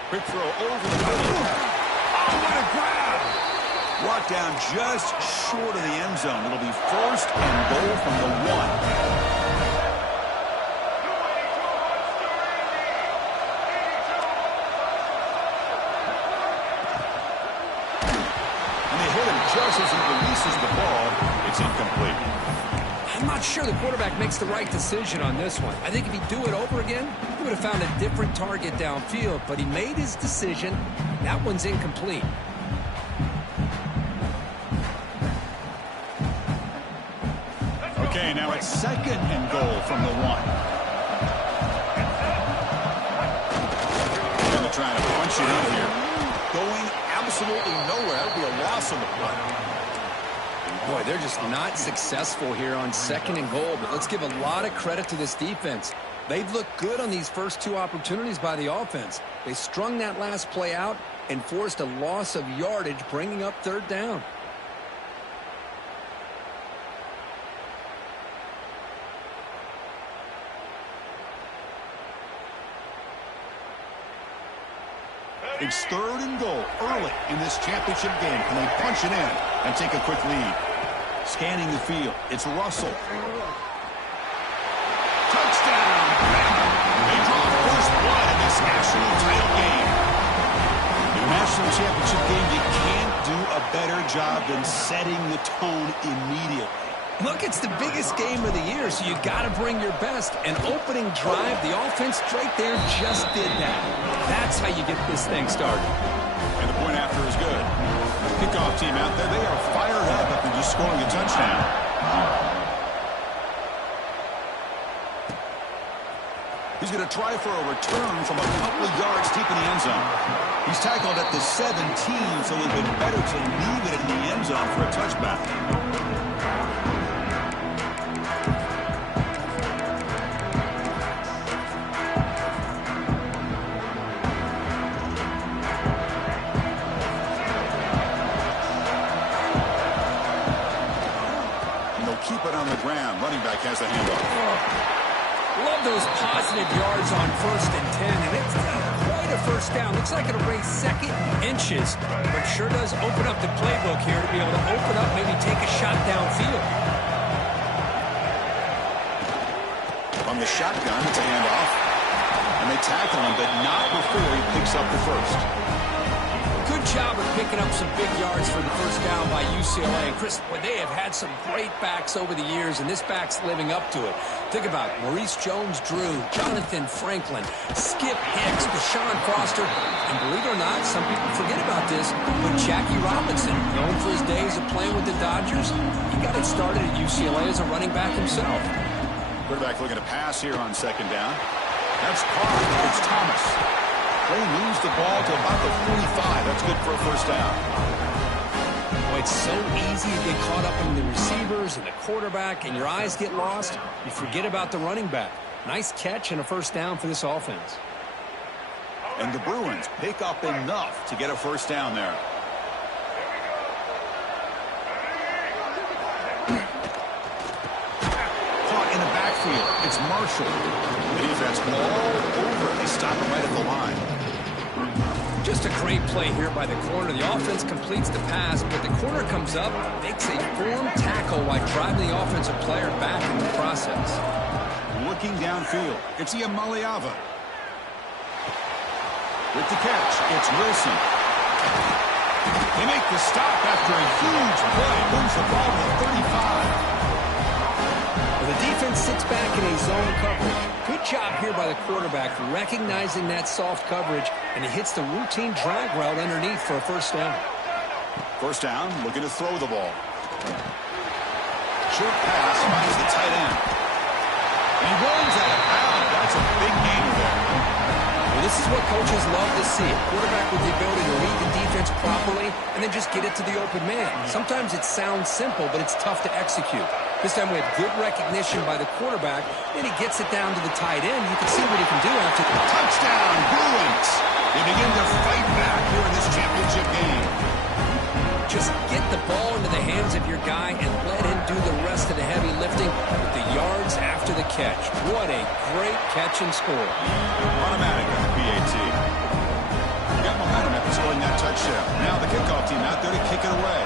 Quick throw over the middle. Oh, what a grab! Brought down just short of the end zone. It'll be first and goal from the 1. Just as he releases the ball, it's incomplete. I'm not sure the quarterback makes the right decision on this one. I think if he'd do it over again, he would have found a different target downfield, but he made his decision. That one's incomplete. Okay, now it's second and goal from the 1. They're trying to punch it in here. Going absolutely nowhere. That would be a loss on the play. Boy, they're just not successful here on second and goal, but let's give a lot of credit to this defense. They've looked good on these first 2 opportunities by the offense. They strung that last play out and forced a loss of yardage, bringing up third down. It's third and goal early in this championship game. Can they punch it in and take a quick lead? Scanning the field. It's Russell. Touchdown! They draw first blood in this national title game. In a national championship game, you can't do a better job than setting the tone immediately. Look, it's the biggest game of the year, so you got to bring your best. An opening drive, the offense right there just did that. That's how you get this thing started. And the point after is good. Kickoff team out there, they are fired up after just scoring a touchdown. He's going to try for a return from a couple of yards deep in the end zone. He's tackled at the 17, so it would have been better to leave it in the end zone for a touchback. Keep it on the ground. Running back has the handoff. Love those positive yards on 1st and 10, and it's not quite a first down. Looks like it'll raise second inches, but sure does open up the playbook here to be able to open up, maybe take a shot downfield. From the shotgun, it's a handoff. And they tackle him, but not before he picks up the first. Good job of picking up some big yards for the first down by UCLA. And Chris, boy, they have had some great backs over the years, and this back's living up to it. Think about Maurice Jones-Drew, Jonathan Franklin, Skip Hicks, Deshaun Foster, and believe it or not, some people forget about this, but Jackie Robinson, known for his days of playing with the Dodgers, he got it started at UCLA as a running back himself. Quarterback looking to pass here on second down. That's caught. It's Thomas. They lose the ball to about the 45. That's good for a first down. Boy, it's so easy to get caught up in the receivers and the quarterback, and your eyes get lost. You forget about the running back. Nice catch and a first down for this offense. And the Bruins pick up enough to get a first down there. Caught in the backfield. It's Marshall. The defense all over. They stop him right at the line. Just a great play here by the corner. The offense completes the pass, but the corner comes up, makes a form tackle while driving the offensive player back in the process. Looking downfield, it's Iamaleava. With the catch, it's Wilson. They make the stop after a huge play. Moves the ball to 35. Well, the defense sits back in a zone coverage. Good job here by the quarterback recognizing that soft coverage, and he hits the routine drag route underneath for a first down. First down, looking to throw the ball. Short pass finds the tight end. And runs out of bounds. That's a big gainer there. Well, this is what coaches love to see. A quarterback with the ability to read the defense properly and then just get it to the open man. Sometimes it sounds simple, but it's tough to execute. This time we have good recognition by the quarterback. Then he gets it down to the tight end. You can see what he can do after. Touchdown, Bruins. They begin to fight back here in this championship game. Just get the ball into the hands of your guy and let him do the rest of the heavy lifting with the yards after the catch. What a great catch and score. Automatic on the PAT. Got momentum after scoring that touchdown. Now the kickoff team out there to kick it away.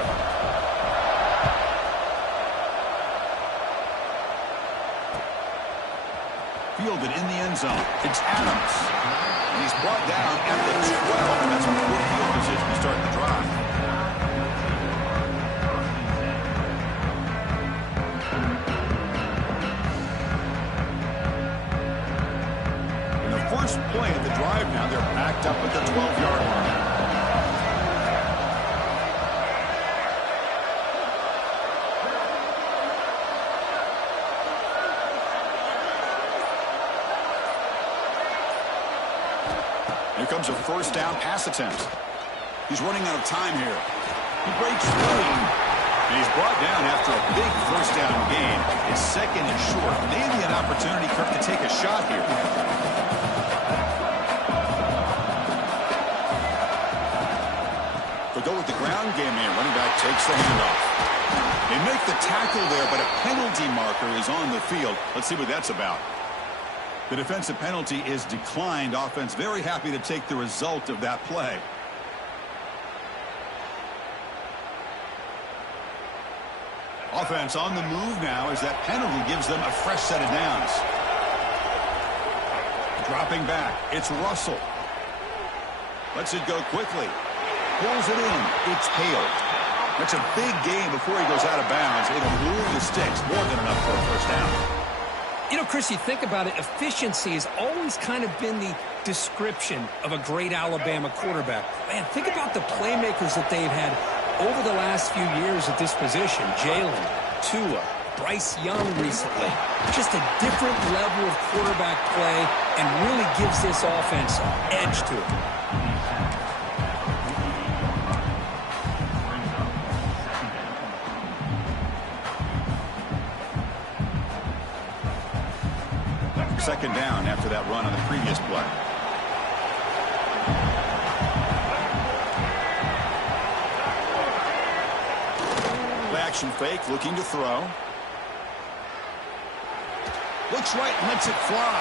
Fielded in the end zone. It's Adams. And he's brought down at the 12. That's a poor field position to start the drive. In the first play of the drive now, they're backed up at the 12-yard line. Here comes a first down pass attempt. He's running out of time here. He breaks free. And he's brought down after a big first down gain. It's second and short. Maybe an opportunity, Kirk, to take a shot here. They go with the ground game here. Running back takes the handoff. They make the tackle there, but a penalty marker is on the field. Let's see what that's about. The defensive penalty is declined. Offense very happy to take the result of that play. Offense on the move now as that penalty gives them a fresh set of downs. Dropping back. It's Russell. Lets it go quickly. Pulls it in. It's Hale. That's a big gain before he goes out of bounds. It'll move the sticks. More than enough for a first down. You know, Chris, you think about it, efficiency has always kind of been the description of a great Alabama quarterback. Man, think about the playmakers that they've had over the last few years at this position. Jalen, Tua, Bryce Young recently. Just a different level of quarterback play and really gives this offense an edge to it. Second down after that run on the previous play. Action fake, looking to throw. Looks right, lets it fly.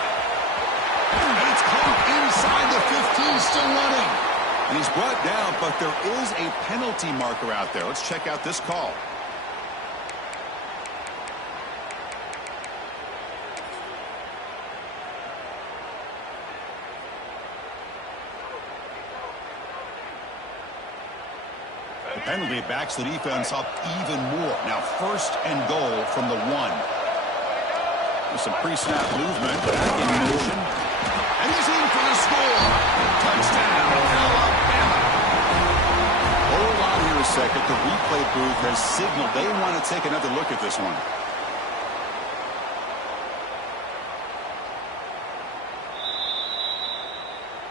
And it's caught inside the 15, still running. And he's brought down, but there is a penalty marker out there. Let's check out this call. Penalty backs the defense up even more. Now first and goal from the 1. With some pre-snap movement. Back in motion. And he's in for the score. Touchdown, Alabama. Hold on here a second. The replay booth has signaled they want to take another look at this one.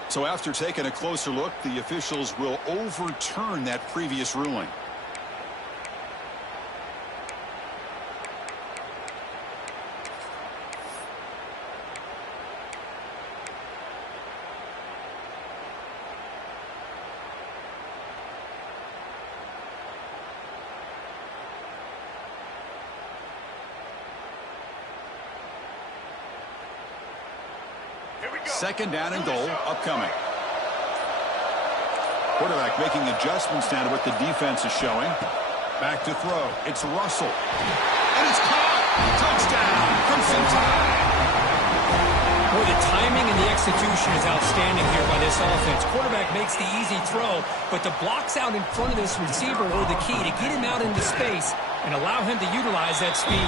So after taking a closer look, the officials will overturn that previous ruling. Second down and goal upcoming. Quarterback making adjustments now to what the defense is showing. Back to throw. It's Russell. And it's caught. Touchdown. Clemson Tide. Boy, the timing and the execution is outstanding here by this offense. Quarterback makes the easy throw, but the blocks out in front of this receiver were the key to get him out into space and allow him to utilize that speed.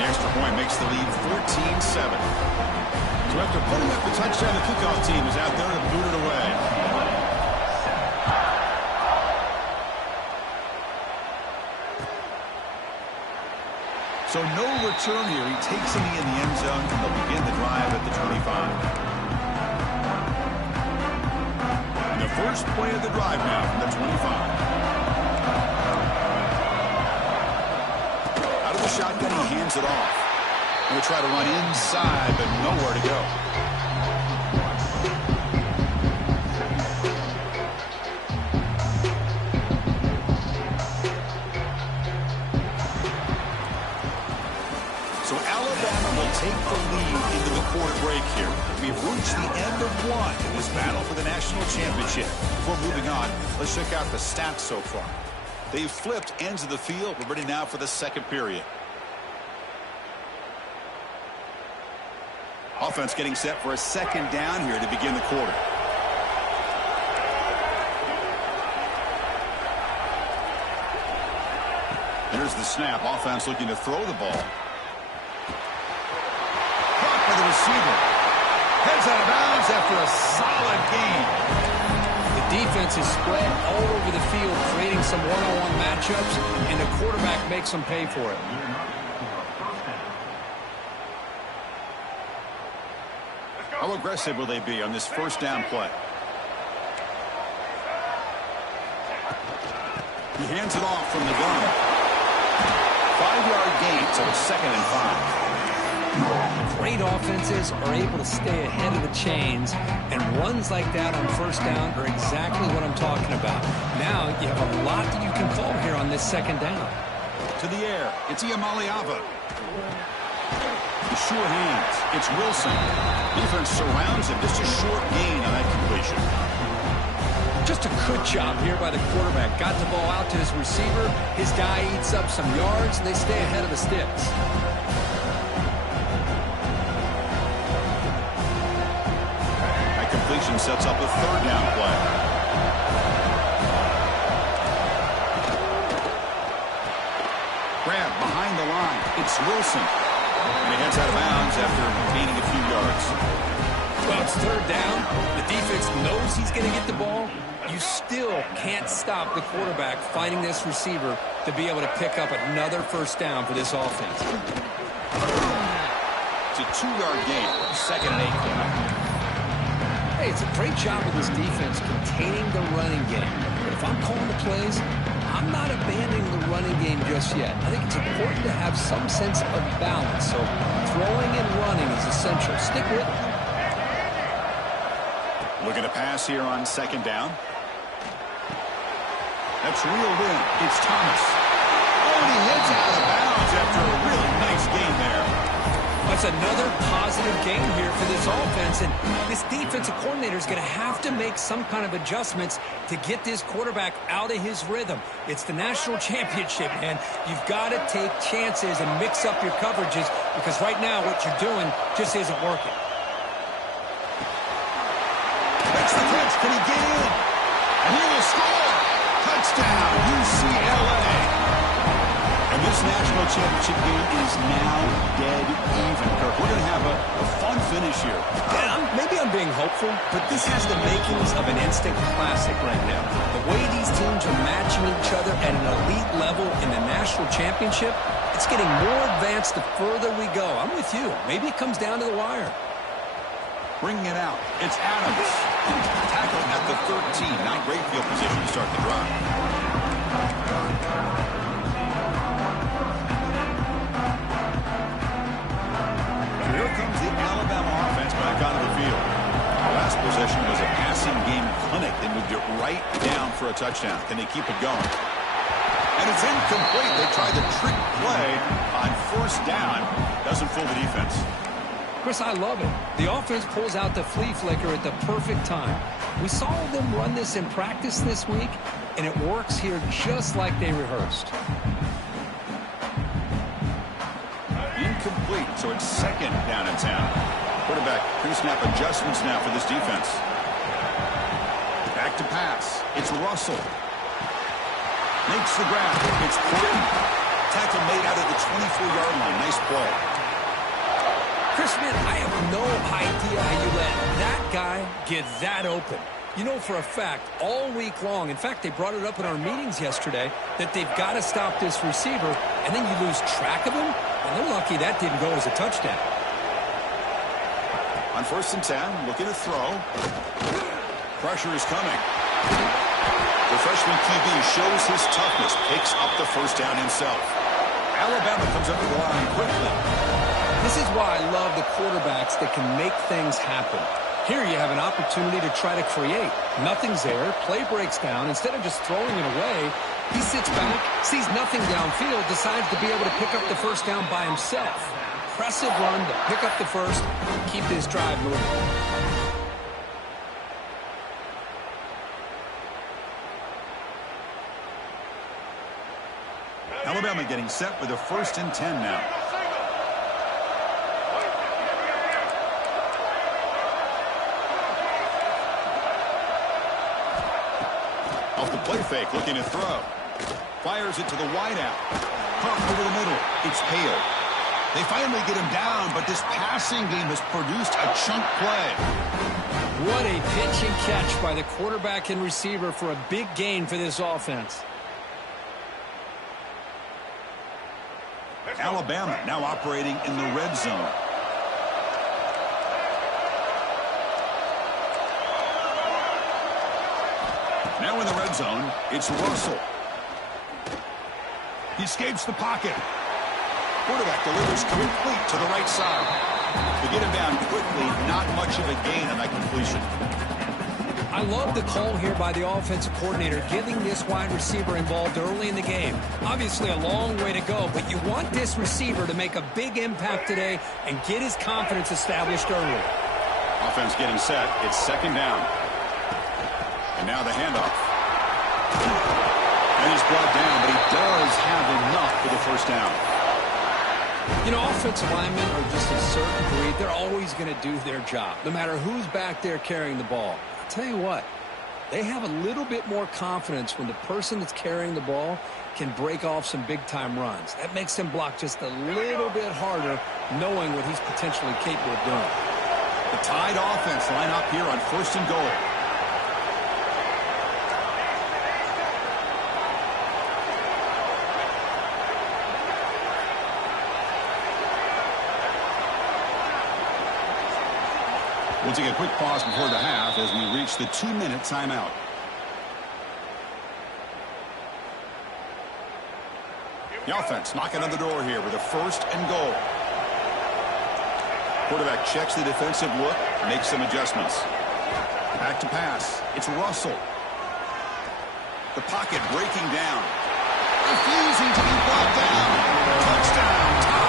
The extra point makes the lead 14-7. So after putting up the touchdown, the kickoff team is out there to boot it away. So no return here. He takes him in the end zone, and they'll begin the drive at the 25. And the first play of the drive now from the 25. Out of the shotgun, he hands it off. He'll try to run inside, but nowhere to go. So Alabama will take the lead into the quarter break here. We've reached the end of one in this battle for the national championship. Before moving on, let's check out the stats so far. They've flipped ends of the field. We're ready now for the second period. Offense getting set for a second down here to begin the quarter. Here's the snap. Offense looking to throw the ball. Caught by the receiver. Heads out of bounds after a solid gain. The defense is spread all over the field, creating some one-on-one matchups, and the quarterback makes them pay for it. How aggressive will they be on this first down play? He hands it off from the gun. 5-yard gain, so it's 2nd and 5. Great offenses are able to stay ahead of the chains, and runs like that on first down are exactly what I'm talking about. Now you have a lot that you can call here on this second down. To the air, it's Iamaleava. The sure hands, it's Wilson. Defense surrounds him, just a short gain on that completion. Just a good job here by the quarterback. Got the ball out to his receiver. His guy eats up some yards, and they stay ahead of the sticks. That completion sets up a third down play. Grab behind the line. It's Wilson. And he heads out of bounds after gaining a few yards. Well, it's third down. The defense knows he's going to get the ball. You still can't stop the quarterback fighting this receiver to be able to pick up another first down for this offense. It's a 2-yard gain, 2nd and 8. Hey, it's a great job of this defense containing the running game. But if I'm calling the plays, I'm not abandoning the running game just yet. I think it's important to have some sense of balance. So throwing and running is essential. Stick with it. Looking to pass here on 2nd down. That's reeled in. It's Thomas. Oh, and he heads out of bounds after a really nice gain there. That's another positive game here for this offense, and this defensive coordinator is going to have to make some kind of adjustments to get this quarterback out of his rhythm. It's the national championship, man. You've got to take chances and mix up your coverages, because right now what you're doing just isn't working. That's the catch. Can he get in? And he will score. Touchdown, UCLA. And this national championship game is now dead even, Kirk. We're going to have a fun finish here. Yeah, maybe I'm being hopeful, but this has the makings of an instant classic right now. The way these teams are matching each other at an elite level in the national championship, it's getting more advanced the further we go. I'm with you. Maybe it comes down to the wire. Bringing it out, it's Adams. Tackled at the 13. Not great field position to start the drive. Here comes the Alabama offense back onto the field. The last possession was a passing game clinic. They moved it right down for a touchdown. Can they keep it going? And it's incomplete. They tried the trick play on first down. Doesn't fool the defense. Chris, I love it. The offense pulls out the flea flicker at the perfect time. We saw them run this in practice this week, and it works here just like they rehearsed. Incomplete, so it's 2nd down in town. Quarterback pre-snap adjustments now for this defense. Back to pass. It's Russell. Makes the grab. It's Porton. Tackle made out of the 24-yard line. Nice play. Chris, man, I have no idea how you let that guy get that open. You know for a fact, all week long, in fact, they brought it up in our meetings yesterday, that they've got to stop this receiver, and then you lose track of him, and they're lucky that didn't go as a touchdown. On 1st and 10, looking to throw. Pressure is coming. The freshman QB shows his toughness, picks up the first down himself. Alabama comes up to the line quickly. This is why I love the quarterbacks that can make things happen. Here you have an opportunity to try to create. Nothing's there. Play breaks down. Instead of just throwing it away, he sits back, sees nothing downfield, decides to be able to pick up the first down by himself. Impressive run to pick up the first, keep this drive moving. Alabama getting set with a 1st and 10 now. Off the play fake, looking to throw. Fires it to the wideout. Pump over the middle. It's Hale. They finally get him down, but this passing game has produced a chunk play. What a pitch and catch by the quarterback and receiver for a big gain for this offense. Alabama now operating in the red zone. Now in the red zone, it's Russell. He escapes the pocket. Quarterback delivers complete to the right side. To get him down quickly, not much of a gain on that completion. I love the call here by the offensive coordinator, getting this wide receiver involved early in the game. Obviously a long way to go, but you want this receiver to make a big impact today and get his confidence established early. Offense getting set. It's 2nd down. And now the handoff. And he's brought down, but he does have enough for the 1st down. You know, offensive linemen are just a certain breed. They're always going to do their job, no matter who's back there carrying the ball. I'll tell you what, they have a little bit more confidence when the person that's carrying the ball can break off some big-time runs. That makes them block just a little bit harder, knowing what he's potentially capable of doing. The Tide offense line up here on 1st and goal. We'll take a quick pause before the half as we reach the 2-minute timeout. The offense knocking on the door here with a 1st and goal. Quarterback checks the defensive look, makes some adjustments. Back to pass. It's Russell. The pocket breaking down. Refusing to be brought down. Touchdown, Tide.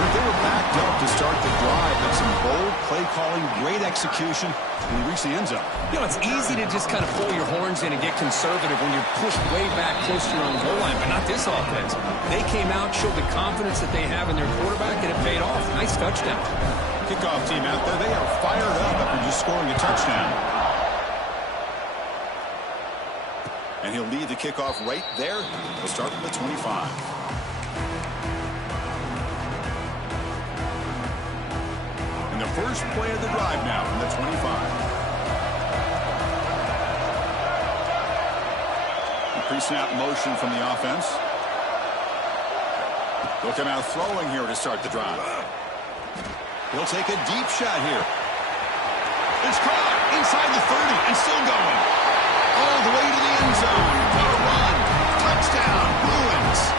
They were backed up to start the drive, but some bold play calling, great execution, and we reach the end zone. You know, it's easy to just kind of pull your horns in and get conservative when you're pushed way back close to your own goal line, but not this offense. They came out, showed the confidence that they have in their quarterback, and it paid off. Nice touchdown. Kickoff team out there, they are fired up after just scoring a touchdown. And he'll lead the kickoff right there. We'll start from the 25. The first play of the drive now from the 25. Pre-snap motion from the offense. They'll come out throwing here to start the drive. He'll take a deep shot here. It's caught inside the 30 and still going. All the way to the end zone. For a run. Touchdown. Bruins.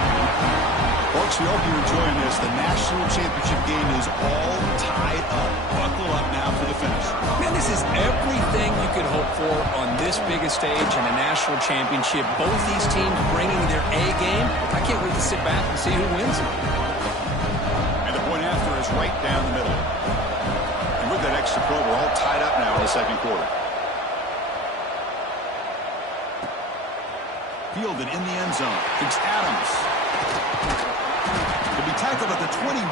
Folks, we hope you're enjoying this. The national championship game is all tied up. Buckle up now for the finish. Man, this is everything you could hope for on this biggest stage in a national championship. Both these teams bringing their A game. I can't wait to sit back and see who wins it. And the point after is right down the middle. And with that extra point, we're all tied up now in the 2nd quarter. Fielded in the end zone. It's Adams. To be tackled at the 21.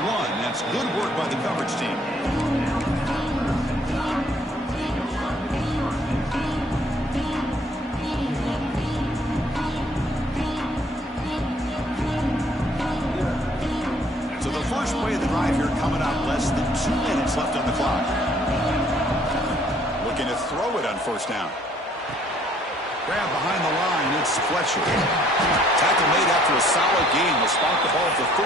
That's good work by the coverage team. So the first play of the drive here coming up. Less than 2 minutes left on the clock. Looking to throw it on 1st down. Grab behind the line, it's Fletcher. Tackle made after a solid gain. Will spot the ball at the 31.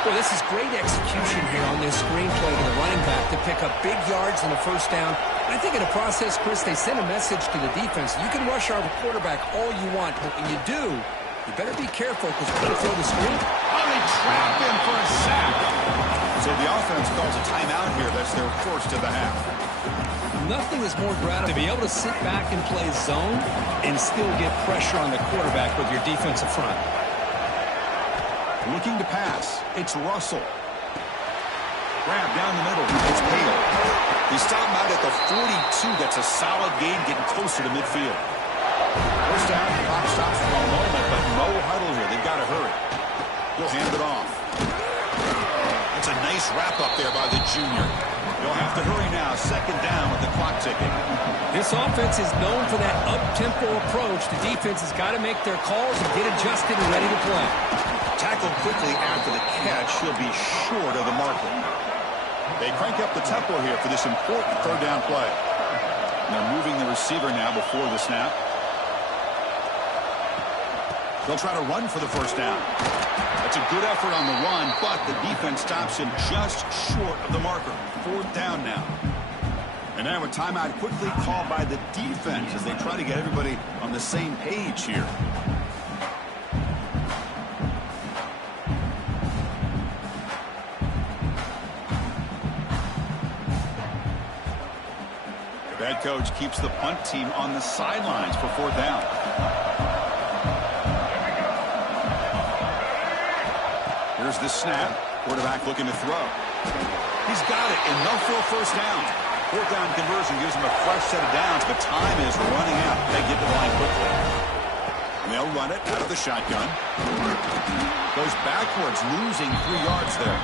Well, this is great execution here on this screenplay to the running back to pick up big yards in the 1st down. And I think in the process, Chris, they send a message to the defense. You can rush our quarterback all you want, but when you do, You better be careful because we're going to throw the screen. Oh, they trap him for a sack. So the offense calls a timeout here. That's their first of the half. Nothing is more gratifying to be able to sit back and play zone and still get pressure on the quarterback with your defensive front. Looking to pass. It's Russell. Grab down the middle. It's Pale. He stopped him out at the 42. That's a solid gain, getting closer to midfield. First down, the clock stops for a moment, but no huddle here. They've got to hurry. He'll hand it off. That's a nice wrap up there by the junior. You'll have to hurry now. Second down with the clock ticking. This offense is known for that up-tempo approach. The defense has got to make their calls and get adjusted and ready to play. Tackled quickly after the catch. He'll be short of the marker. They crank up the tempo here for this important third down play. And they're moving the receiver now before the snap. They'll try to run for the first down. That's a good effort on the run, but the defense stops him just short of the marker. Fourth down now. And now a timeout quickly called by the defense as they try to get everybody on the same page here. The head coach keeps the punt team on the sidelines for fourth down. Here's the snap. Quarterback looking to throw. He's got it. Enough for a first down. Fourth down conversion gives him a fresh set of downs, but time is running out. They get to the line quickly. And they'll run it out of the shotgun. Goes backwards, losing 3 yards there.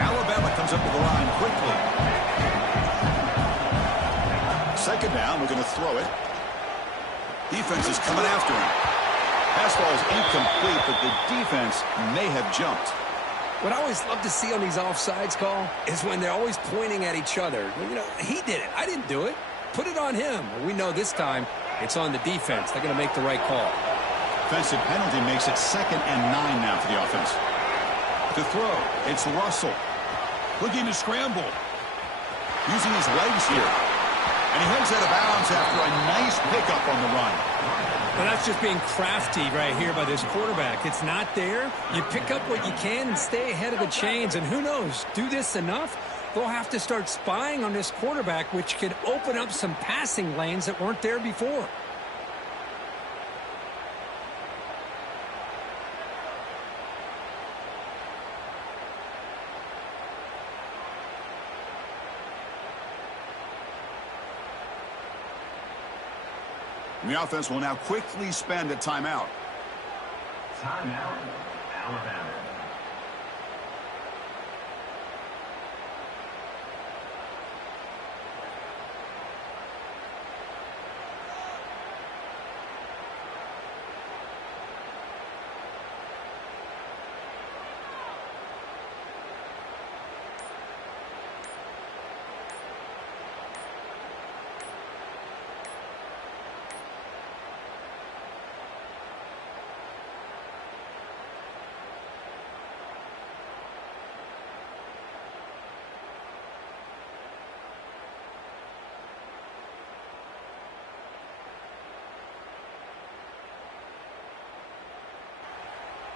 Alabama comes up to the line quickly. Second down, we're going to throw it. Defense is coming after him. Pass ball is incomplete, but the defense may have jumped. What I always love to see on these offsides call is when they're always pointing at each other. You know, he did it. I didn't do it. Put it on him. We know this time it's on the defense. They're going to make the right call. Offensive penalty makes it 2nd and 9 now for the offense. To throw, it's Russell. Looking to scramble. Using his legs here. And he heads out of bounds after a nice pickup on the run. Well, that's just being crafty right here by this quarterback. It's not there. You pick up what you can and stay ahead of the chains. And who knows, do this enough, they'll have to start spying on this quarterback, which could open up some passing lanes that weren't there before. And the offense will now quickly spend a timeout. Timeout, Alabama.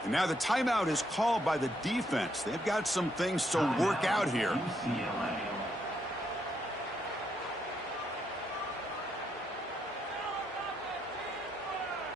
And now the timeout is called by the defense. They've got some things to work out here. UCLA.